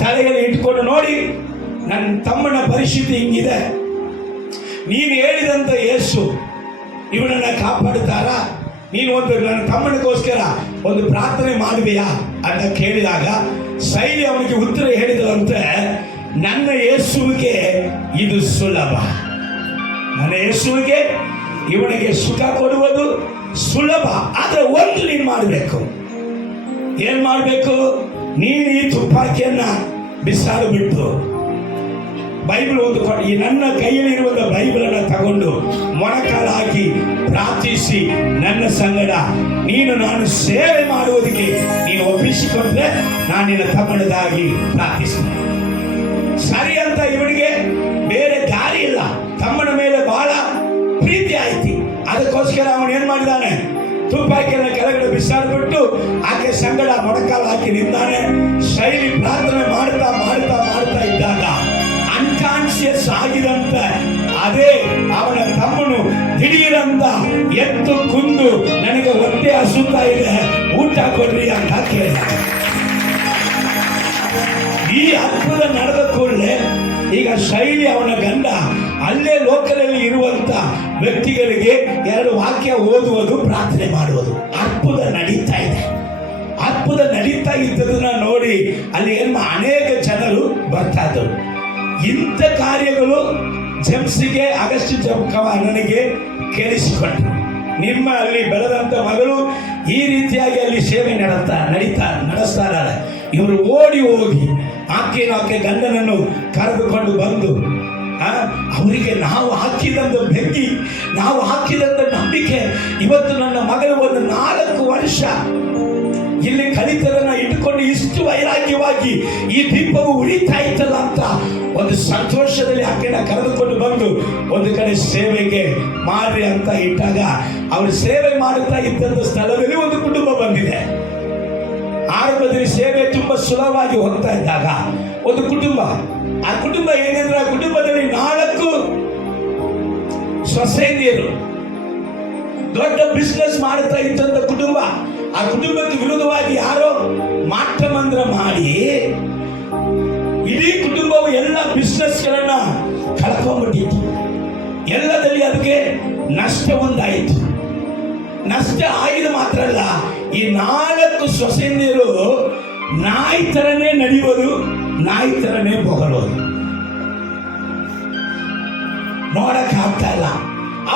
ತಲೆಯಲ್ಲಿ ಇಟ್ಕೊಂಡು, ನೋಡಿ ನನ್ನ ತಮ್ಮನ ಪರಿಸ್ಥಿತಿ ಹಿಂಗಿದೆ, ನೀನು ಹೇಳಿದಂತ ಯೇಸು ಇವನನ್ನ ಕಾಪಾಡುತ್ತಾರ, ನೀನು ಒಂದು ನನ್ನ ತಮ್ಮನಿಗೋಸ್ಕರ ಒಂದು ಪ್ರಾರ್ಥನೆ ಮಾಡುವೆಯಾ ಅಂತ ಕೇಳಿದಾಗ ಶೈಲಿ ಅವನಿಗೆ ಉತ್ತರ ಹೇಳಿದರಂತೆ, ನನ್ನ ಯೇಸುವಿಗೆ ಇದು ಸುಲಭ, ನನ್ನ ಯೇಸುವಿಗೆ ಇವನಿಗೆ ಸುಖ ಕೊಡುವುದು ಸುಲಭ. ಆದ್ರೆ ಒಂದು ನೀನು ಮಾಡಬೇಕು, ಏನ್ ಮಾಡಬೇಕು? ನೀನು ಈ ತುಪ್ಪಾಕಿಯನ್ನ ಬಿಸಾಡು ಬಿಟ್ಟು ಬೈಬಲ್ ಓದಿಕೊಂಡು, ಈ ನನ್ನ ಕೈಯಲ್ಲಿರುವಂತ ಬೈಬಲ್ ಅನ್ನ ತಗೊಂಡು ಮೊಣಕಾಲು ಹಾಕಿ ಪ್ರಾರ್ಥಿಸಿ ನನ್ನ ಸಂಗಡ ನೀನು ನಾನು ಸೇವೆ ಮಾಡುವುದಕ್ಕೆ ನೀನು ಒಪ್ಪಿಸಿಕೊಂಡ್ರೆ ನಾನು ನಿನ್ನ ತಮ್ಮನದಾಗಿ ಪ್ರಾರ್ಥಿಸ್ತೇನೆ. ಸರಿ ಅಂತ ಇವನಿಗೆ ಬೇರೆ ದಾರಿ ಇಲ್ಲ, ತಮ್ಮನ ಮೇಲೆ ಬಹಳ ಪ್ರೀತಿ ಆಯ್ತು. ಅದಕ್ಕೋಸ್ಕರ ಅವನು ಏನ್ ಮಾಡಿದಾನೆ, ತುಪ್ಪಾಕಿಯನ್ನ ಕೆಳಗಡೆ ಬಿಸಾಡ್ಬಿಟ್ಟು ಆಕೆ ಸಂಗಡ ಮೊಣಕಾಲು ಹಾಕಿ ನಿಂತಾನೆ. ಶೈಲಿ ಪ್ರಾರ್ಥನೆ ಮಾಡ್ತಾ ಮಾಡ್ತಾ ಮಾಡ್ತಾ ಇದ್ದಾಗ ಅನ್ಕಾನ್ಶಿಯಸ್ ಆಗಿದಂತ ಅದೇ ಅವನ ತಮ್ಮನು ದಿಢೀರಂತ ಎತ್ತು ಕುಂದು, ನನಗೆ ಹೊಟ್ಟೆ ಹಸುತ್ತಾ ಇದೆ, ಊಟ ಕೊಡ್ರಿ ಅಂತ ಕೇಳಿದ. ಈ ಅದ್ಭುತ ನಡೆದ ಕೂಡಲೇ ಈಗ ಶೈಲಿ ಅವನ ಗಂಡ ಅಲ್ಲೇ ಲೋಕಲಲ್ಲಿ ಇರುವಂತ ವ್ಯಕ್ತಿಗಳಿಗೆ 2 ವಾಕ್ಯ ಓದುವುದು, ಪ್ರಾರ್ಥನೆ ಮಾಡುವುದು. ಅದ್ಭುತ ನಡೀತಾ ಇದೆ. ಅದ್ಭುತ ನಡೀತಾ ಇದ್ದದನ್ನ ನೋಡಿ ಅಲ್ಲಿ ಅನೇಕ ಜನರು ಬರ್ತಾ ಇದ್ದರು. ಇಂಥ ಕಾರ್ಯಗಳು ಜೆಮ್ಸ್ಗೆ ಅಗಸ್ಟಿ ನನಗೆ ಕೇಳಿಸಿಕೊಂಡ್ರು. ನಿಮ್ಮ ಅಲ್ಲಿ ಬೆಳೆದಂತ ಮಗಳು ಈ ರೀತಿಯಾಗಿ ಅಲ್ಲಿ ಸೇವೆ ನಡೆಸ್ತಾ ಇದ್ದಾರೆ. ಇವರು ಓಡಿ ಹೋಗಿ ಆಕೆ ಗಂಡನನ್ನು ಕರೆದುಕೊಂಡು ಬಂದು ಅವರಿಗೆ ನಾವು ಹಾಕಿದಂತ ಬೆಂಕಿ, ನಾವು ಹಾಕಿದಂತ ನಂಬಿಕೆ, ಇವತ್ತು ನನ್ನ ಮಗಳು ಒಂದು 4 ವರ್ಷ ಇಲ್ಲಿ ಕಲಿತದನ್ನ ಇಟ್ಟುಕೊಂಡು ಇಷ್ಟು ವೈರಾಗ್ಯವಾಗಿ ಈ ದೀಪವು ಉಳಿತಾ ಇತ್ತಲ್ಲ ಅಂತ ಒಂದು ಸಂತೋಷದಲ್ಲಿ ಆಕೆನ ಕರೆದುಕೊಂಡು ಬಂದು ಒಂದು ಕಡೆ ಸೇವೆಗೆ ಮಾಡ್ರಿ ಅಂತ ಇಟ್ಟಾಗ ಅವರು ಸೇವೆ ಮಾಡುತ್ತಾ ಇದ್ದಂತ ಸ್ಥಳದಲ್ಲಿ ಒಂದು ಕುಟುಂಬ ಬಂದಿದೆ. ಆರಂಭದಲ್ಲಿ ಸೇವೆ ತುಂಬಾ ಸುಲಭವಾಗಿ ಹೋಗ್ತಾ ಇದ್ದಾಗ ಒಂದು ಕುಟುಂಬ, ಆ ಕುಟುಂಬ ಏನೆಂದ್ರೆ ಆ ಕುಟುಂಬದಲ್ಲಿ 4 ಸೊಸೆಯರು, ದೊಡ್ಡ ಬಿಸ್ನೆಸ್ ಮಾಡುತ್ತಾ ಇದ್ದಂತ ಕುಟುಂಬ. ಆ ಕುಟುಂಬಕ್ಕೆ ವಿರುದ್ಧವಾಗಿ ಯಾರೋ ಮಾಟಮಂತ್ರ ಮಾಡಿ ಇಡೀ ಕುಟುಂಬವು ಎಲ್ಲ ಬಿಸ್ನೆಸ್ಗಳನ್ನ ಕಳ್ಕೊಂಡ್ಬಿಟ್ಟಿತ್ತು. ಎಲ್ಲದಲ್ಲಿ ಅದಕ್ಕೆ ನಷ್ಟ ಒಂದಾಯಿತು. ನಷ್ಟ ಆಗಿದೆ ಮಾತ್ರ ಅಲ್ಲ, ಈ 4 ಸೊಸೆಯರು ನಾಯಿ ತರನೇ ನಡೆಯುವುದು, ನಾಯಿ ತರನೇ ಬೊಗಳೋದು, ನೋಡಕ್ ಆಗ್ತಾ ಇಲ್ಲ.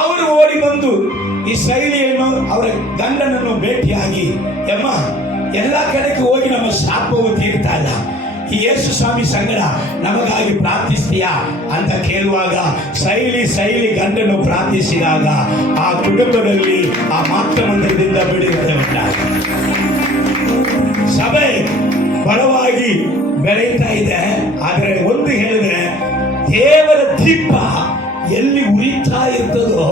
ಅವರು ಓಡಿ ಬಂದು ಈ ಶೈಲಿಯನ್ನು ಅವರ ಗಂಡನನ್ನು ಭೇಟಿಯಾಗಿ, ಅಮ್ಮ ಎಲ್ಲ ಕಡೆಗೆ ಹೋಗಿ ನಮ್ಮ ಶಾಪವು ತೀರ್ತಾ ಇಲ್ಲ, ಈ ಯೇಸು ಸ್ವಾಮಿ ಸಂಗಡ ನಮಗಾಗಿ ಪ್ರಾರ್ಥಿಸ್ತೀಯಾ ಅಂತ ಕೇಳುವಾಗ ಶೈಲಿ ಗಂಡನ್ನು ಪ್ರಾರ್ಥಿಸಿದಾಗ ಆ ಕುಟುಂಬದಲ್ಲಿ ಆ ಮಾತೃಮಂದಿರದಿಂದ ಬಿಡುಗಡೆ ಉಂಟಾಗಿದೆ. ಸಭೆ ಬಲವಾಗಿ ಬೆಳೆಯುತ್ತಾ ಇದೆ. ಆದರೆ ಒಂದು ಹೇಳಿದ್ರೆ, ದೇವರ ದೀಪ ಎಲ್ಲಿ ಉರಿತಾ ಇರ್ತದೋ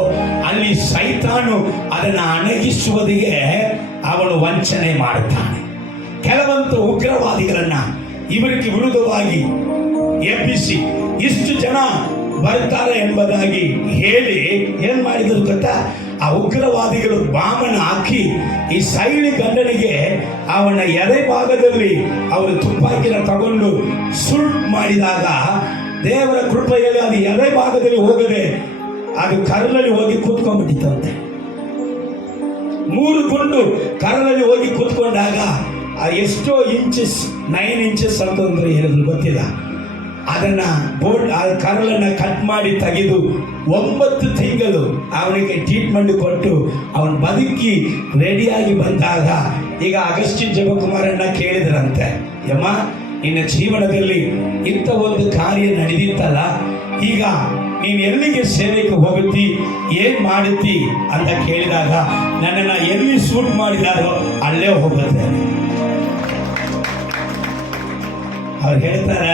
ಅಲ್ಲಿ ಸೈತಾನು ಅದನ್ನು ಅಣಗಿಸುವುದಿಗೆ ಅವನು ವಂಚನೆ ಮಾಡುತ್ತಾನೆ. ಕೆಲವಂತ ಉಗ್ರವಾದಿಗಳನ್ನ ಇವರಿಗೆ ವಿರುದ್ಧವಾಗಿ ಎಬ್ಬಿಸಿ ಇಷ್ಟು ಜನ ಬರ್ತಾರೆ ಎಂಬುದಾಗಿ ಹೇಳಿ ಏನ್ ಮಾಡಿದ್ರು ಗೊತ್ತಾ? ಆ ಉಗ್ರವಾದಿಗಳು ಬಾಮನ ಹಾಕಿ ಈ ಶೈಲಿ ಗಂಡನಿಗೆ ಅವನ ಎದೆ ಭಾಗದಲ್ಲಿ ಅವರು ತುಪಾಕಿನ ತಗೊಂಡು ಸುಲ್ಟ್ ಮಾಡಿದಾಗ ದೇವರ ಕೃಪೆಯಲ್ಲಿ ಅದು ಎದೆ ಭಾಗದಲ್ಲಿ ಹೋಗದೆ ಅದು ಕರಲಲ್ಲಿ ಹೋಗಿ ಕೂತ್ಕೊಂಡ್ಬಿಟ್ಟಿತ್ತಂತೆ. 3 ಗುಂಡು ಕರಲಲ್ಲಿ ಹೋಗಿ ಕೂತ್ಕೊಂಡಾಗ ಎಷ್ಟೋ ಇಂಚಸ್ 9 ಇಂಚಸ್ ಅಂತಂದ್ರೆ ಹೇಳಿದ್ರು ಗೊತ್ತಿಲ್ಲ. ಅದನ್ನ ಬೋಲ್ಡ್ ಆ ಕರಲನ್ನ ಕಟ್ ಮಾಡಿ ತೆಗೆದು 9 ತಿಂಗಳು ಅವನಿಗೆ ಟ್ರೀಟ್ಮೆಂಟ್ ಕೊಟ್ಟು ಅವನು ಬದುಕಿ ರೆಡಿಯಾಗಿ ಬಂದಾಗ ಈಗ ಅಗಸ್ಟಿನ್ ಜಯಕುಮಾರನ್ನ ಕೇಳಿದ್ರಂತೆ, ಯಮ್ಮ ನಿನ್ನ ಜೀವನದಲ್ಲಿ ಇಂಥ ಒಂದು ಕಾರ್ಯ ನಡೆದಿತ್ತಲ್ಲ, ಈಗ ನೀನು ಎಲ್ಲಿಗೆ ಸೇವೆಗೆ ಹೋಗುತ್ತಿ, ಏನ್ ಮಾಡುತ್ತಿ ಅಂತ ಕೇಳಿದಾಗ ನನ್ನನ್ನು ಎಲ್ಲಿ ಶೂಟ್ ಮಾಡಿದಾರೋ ಅಲ್ಲೇ ಹೋಗುತ್ತೇನೆ. ಅವ್ರು ಹೇಳ್ತಾರೆ,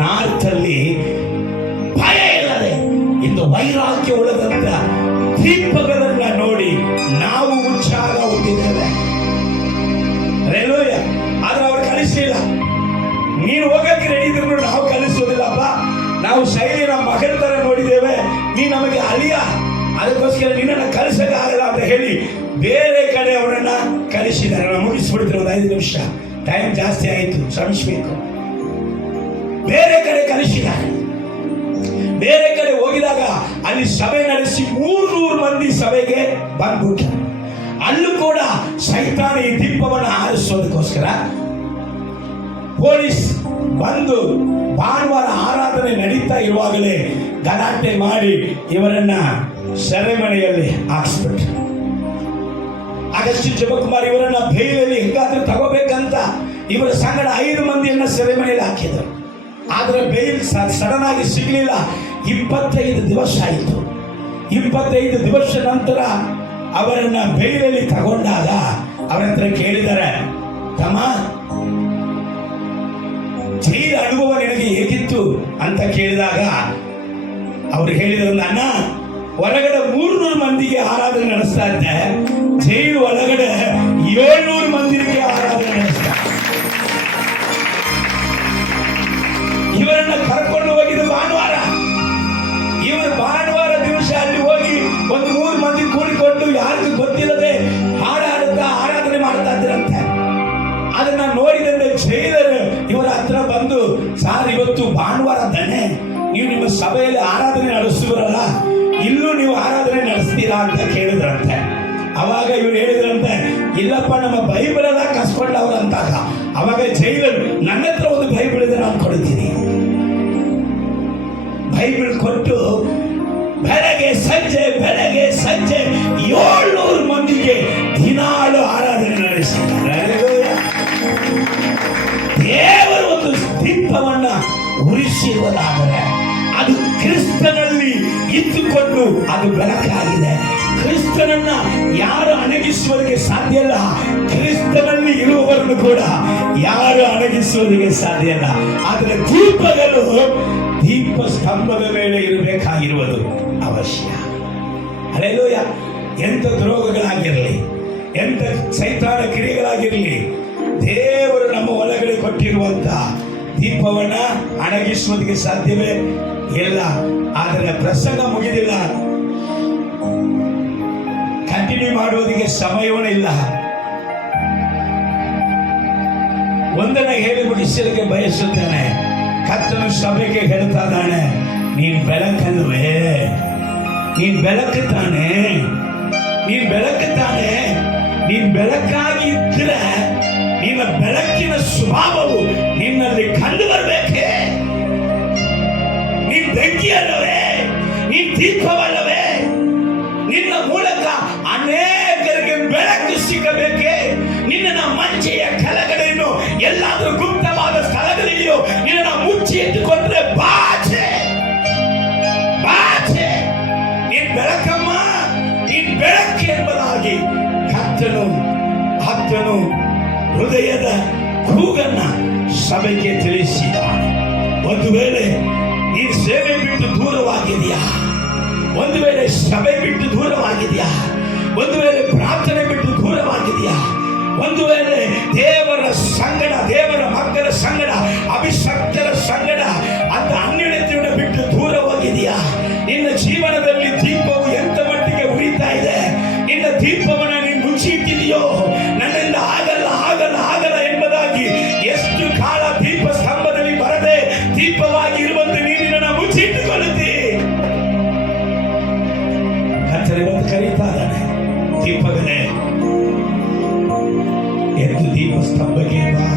ನಾರ್ತ್ ಅಲ್ಲಿ ಭಯ ಇಲ್ಲದೆ ಇಂದು ವೈರಾಗ್ಯ ಉಳ್ಳದಂತ ದೀಪಗಳನ್ನ ನೋಡಿ ನಾವು ಉತ್ಸಾಹ ಹೊಂದಿದ್ದೇವೆ. ಆದ್ರೆ ಅವ್ರು ಕಲಿಸಲಿಲ್ಲ. ನೀನು ಹೋಗಕ್ಕೆ ರೆಡಿ ಇದ್ರು ನಾವು ಕಲಿಸೋದಿಲ್ಲಪ್ಪ, ನಾವು ಶೈಲಿನ ಮಗನ ತರ ನೋಡಿದ್ದೇವೆ, ನೀ ನಮಗೆ ಅಳಿಯ, ಅದಕ್ಕೋಸ್ಕರ ನಿನ್ನನ್ನು ಕಲಿಸಕ್ಕಾಗಲ್ಲ ಅಂತ ಹೇಳಿ ಬೇರೆ ಕಡೆ ಅವರನ್ನ ಕಲಿಸಿದ್ದಾರೆ. ನಾನು ಮುಗಿಸ್ಬಿಡ್ತೀನಿ, ಒಂದು 5 ನಿಮಿಷ, ಟೈಮ್ ಜಾಸ್ತಿ ಆಯಿತು, ಶ್ರಮಿಸಬೇಕು. ಬೇರೆ ಕಡೆ ಕಲಿಸಿದ್ದಾರೆ. ಬೇರೆ ಕಡೆ ಹೋಗಿದಾಗ ಅಲ್ಲಿ ಸಭೆ ನಡೆಸಿ 300 ಮಂದಿ ಸಭೆಗೆ ಬಂದ್ಬಿಟ್ಟ. ಅಲ್ಲೂ ಕೂಡ ಸೈತಾನ ಈ ದೀಪವನ್ನು ಆರಿಸೋದಕ್ಕೋಸ್ಕರ ಪೊಲೀಸ್ ಬಂದು ಭಾನುವಾರ ಆರಾಧನೆ ನಡೀತಾ ಇರುವಾಗಲೇ ಗಲಾಟೆ ಮಾಡಿ ಇವರನ್ನ ಸೆರೆಮನೆಯಲ್ಲಿ ಹಾಕಿಸ್ಬಿಟ್ರು. ಅಗಸ್ಟಿನ್ ಜಯಕುಮಾರ್ ಇವರನ್ನ ಬೇಲಲ್ಲಿ ಹೆಂಗಾದ್ರೂ ತಗೋಬೇಕಂತ ಇವರ ಸಂಗಡ 5 ಮಂದಿಯನ್ನ ಸೆರೆಮನೆಯಲ್ಲಿ ಹಾಕಿದರು. ಆದ್ರೆ ಬೇಲ್ ಸಡನ್ ಆಗಿ ಸಿಗಲಿಲ್ಲ. 25 ದಿವಸ ಆಯಿತು. 25 ದಿವಸ ನಂತರ ಅವರನ್ನ ಬೇಲಲ್ಲಿ ತಗೊಂಡಾಗ ಅವರ ಹತ್ರ ಕೇಳಿದ್ದಾರೆ, ತಮ್ಮ ಜೈಲ ಅನುಭವ ನಿನಗೆ ಹೇಗಿತ್ತು ಅಂತ ಕೇಳಿದಾಗ ಅವ್ರು ಹೇಳಿದ್ರು, ಅಣ್ಣ ಹೊರಗಡೆ 300 ಮಂದಿಗೆ ಆರಾಧನೆ ನಡೆಸ್ತಾ ಇದ್ದೆ, ಜೈಲು ಒಳಗಡೆ 700 ಮಂದಿಗೆ ಆರಾಧನೆ ನಡೆಸ್ತಾ. ಇವರನ್ನ ಕರ್ಕೊಂಡು ಹೋಗಿದ್ದು ಭಾನುವಾರ. ಇವರು ಭಾನುವಾರ ದಿವಸ ಅಲ್ಲಿ ಹೋಗಿ ಒಂದು 3 ಮಂದಿ ಕೂಡಿಕೊಂಡು ಯಾರಿಗೂ ಗೊತ್ತಿಲ್ಲದೆ ಹಾಡುತ್ತಾ ಆರಾಧನೆ ಮಾಡ್ತಾ ಇದ್ರಂತೆ. ಅದನ್ನ ನೋಡಿದಂತೆ ಜೈಲರು ಇವರ ಹತ್ರ ಬಂದು, ಸಾರ್ ಇವತ್ತು ಭಾನುವಾರ ತಾನೆ, ನೀವು ನಿಮ್ಮ ಸಭೆಯಲ್ಲಿ ಆರಾಧನೆ ನಡೆಸಿದ್ರಲ್ಲ, ಇಲ್ಲೂ ನೀವು ಆರಾಧನೆ ನಡೆಸ್ತೀರಾ ಅಂತ ಕೇಳಿದ್ರಂತೆ. ಅವಾಗ ಇವ್ರು ಹೇಳಿದ್ರಂತೆ, ಇಲ್ಲಪ್ಪ ನಮ್ಮ ಬೈಬಲ್ ಎಲ್ಲ ಕಸ್ಕೊಂಡವ್ರು ಅಂತಾಗ. ಅವಾಗ ಜೈಲರು, ನನ್ನ ಹತ್ರ ಒಂದು ಬೈಬಲ್ ಇದೆ, ನಾನು ಕೊಡ್ತೀನಿ. ಬೈಬಲ್ ಕೊಟ್ಟು ಬೆಳಗ್ಗೆ ಸಂಜೆ 700 ಮಂದಿಗೆ ದಿನಾಳು ಆರಾಧನೆ ನಡೆಸಿದ್ದಾರೆ. ದೇವರು ಒಂದು ದೀಪವನ್ನ ಉರಿಸಿರುವುದಾದರೆ ಅದು ಕ್ರಿಸ್ತನಲ್ಲಿ ಇದ್ದುಕೊಂಡು ಅದು ಬೆಳಕಾಗಿದೆ. ಕ್ರಿಸ್ತನನ್ನ ಯಾರು ಅಣಗಿಸುವುದಕ್ಕೆ ಸಾಧ್ಯ ಇಲ್ಲ. ಕ್ರಿಸ್ತ ಕತ್ತಲಲ್ಲಿ ಇರುವವರನ್ನು ಕೂಡ ಯಾರು ಅಡಗಿಸುವುದಕ್ಕೆ ಸಾಧ್ಯ ಇಲ್ಲ. ಆದರೆ ದೀಪಗಳು ದೀಪ ಸ್ತಂಭದ ಮೇಲೆ ಇರಬೇಕಾಗಿರುವುದು ಅವಶ್ಯ. ಹಲ್ಲೆಲೂಯಾ. ಎಂಥ ದ್ರೋಹಗಳಾಗಿರಲಿ, ಎಂಥ ಸೈತಾನ ಕ್ರಿಯೆಗಳಾಗಿರಲಿ, ದೇವರು ನಮ್ಮ ಒಳಗಡೆ ಕೊಟ್ಟಿರುವಂತ ದೀಪವನ್ನ ಅಡಗಿಸುವುದಕ್ಕೆ ಸಾಧ್ಯವೇ ಇಲ್ಲ. ಆದರೆ ಪ್ರಸಂಗ ಮುಗಿದಿಲ್ಲ, ಕಂಟಿನ್ಯೂ ಮಾಡುವುದಕ್ಕೆ ಸಮಯವೂ ಇಲ್ಲ. ಒಂದನ್ನು ಹೇಳಿ ಮುಗಿಸಲಿಕ್ಕೆ ಬಯಸುತ್ತೇನೆ. ಕರ್ತನು ಸಭೆಗೆ ಹೇಳ್ತಾ ಇದ್ದಾನೆ, ನೀನ್ ಬೆಳಕಲ್ವೇ, ನೀನ್ ಬೆಳಕು ತಾನೆ, ನೀನ್ ಬೆಳಕು ತಾನೆ. ನೀನ್ ಬೆಳಕಾಗಿ ಇದ್ರೆ ನಿನ್ನ ಬೆಳಕಿನ ಸ್ವಭಾವವು ನಿನ್ನಲ್ಲಿ ಕಂಡು ಬರಬೇಕೇ. ನೀನ್ ಬೆಂಕಿ ಅಲ್ಲವೇ, ನೀನ್ ದೀಪವಲ್ಲವೇ? ನಿನ್ನ ಮೂಲಕ ಅನೇಕರಿಗೆ ಬೆಳಕು ಸಿಗಬೇಕೇ. ನಿನ್ನ ಮಂಚೆಯ ಕೆಳಗಡೆಯನ್ನು ಎಲ್ಲಾದ್ರೂ ಗುಪ್ತವಾದ ಸ್ಥಳಗಳಲ್ಲಿಯೋ ನಿನ್ನ ಮುಚ್ಚಿ ಎತ್ತುಕೊಂಡ್ರೆ ಬಾಚೆ ಬಾಚೆ. ನೀನ್ ಬೆಳಕಮ್ಮ, ನೀನ್ ಬೆಳಕು ಎಂಬುದಾಗಿ ಕರ್ತನು ಹೃದಯದ ಕೂಗನ್ನ ಸಭೆಗೆ ತಿಳಿಸಿದ್ದಾನೆ. ಒಂದು ವೇಳೆ ನೀ ಸೇವೆ ಬಿಟ್ಟು ದೂರವಾಗಿದೆಯಾ, ಒಂದು ವೇಳೆ ಸಭೆ ಬಿಟ್ಟು ದೂರವಾಗಿದೆಯಾ, ಒಂದು ವೇಳೆ ಪ್ರಾರ್ಥನೆ ಬಿಟ್ಟು ದೂರವಾಗಿದೆಯಾ, ಒಂದು ವೇಳೆ ದೇವರ ಸಂಗಡ, ದೇವರ ಮಕ್ಕಳ ಸಂಗಡ, ಅಭಿಷಕ್ತರ ಸಂಗಡ ಅಂತ ಅನ್ಯೋನ್ಯತೆಯನ್ನು ಬಿಟ್ಟು ದೂರ ಹೋಗಿದೆಯಾ? ನಿನ್ನ ಜೀವನದಲ್ಲಿ ದೀಪವು ಎಂತ ಮಟ್ಟಿಗೆ ಉರಿತಾ ಇದೆ? ನಿನ್ನ ದೀಪವನ್ನು ನೀನು ಮುಚ್ಚಿಟ್ಟಿದೆಯೋ? ನನ್ನಿಂದ ಆಗಲ್ಲ ಆಗಲ್ಲ ಆಗಲ್ಲ ಎಂಬುದಾಗಿ ಎಷ್ಟು ಕಾಲ ದೀಪ ಸ್ತಂಭದಲ್ಲಿ ಬರದೆ ದೀಪವಾಗಿ ಇರುವಂತೆ ನೀನು ಮುಚ್ಚಿಟ್ಟುಕೊಳ್ಳುತ್ತಿ. ಕರ್ತನು ಕರೀತಾ ಇದ್ದಾನೆ, ದೀಪಗಳೇ ಎದ್ದು ದೀಪ ಸ್ತಂಭಕ್ಕೆ ಬಾ.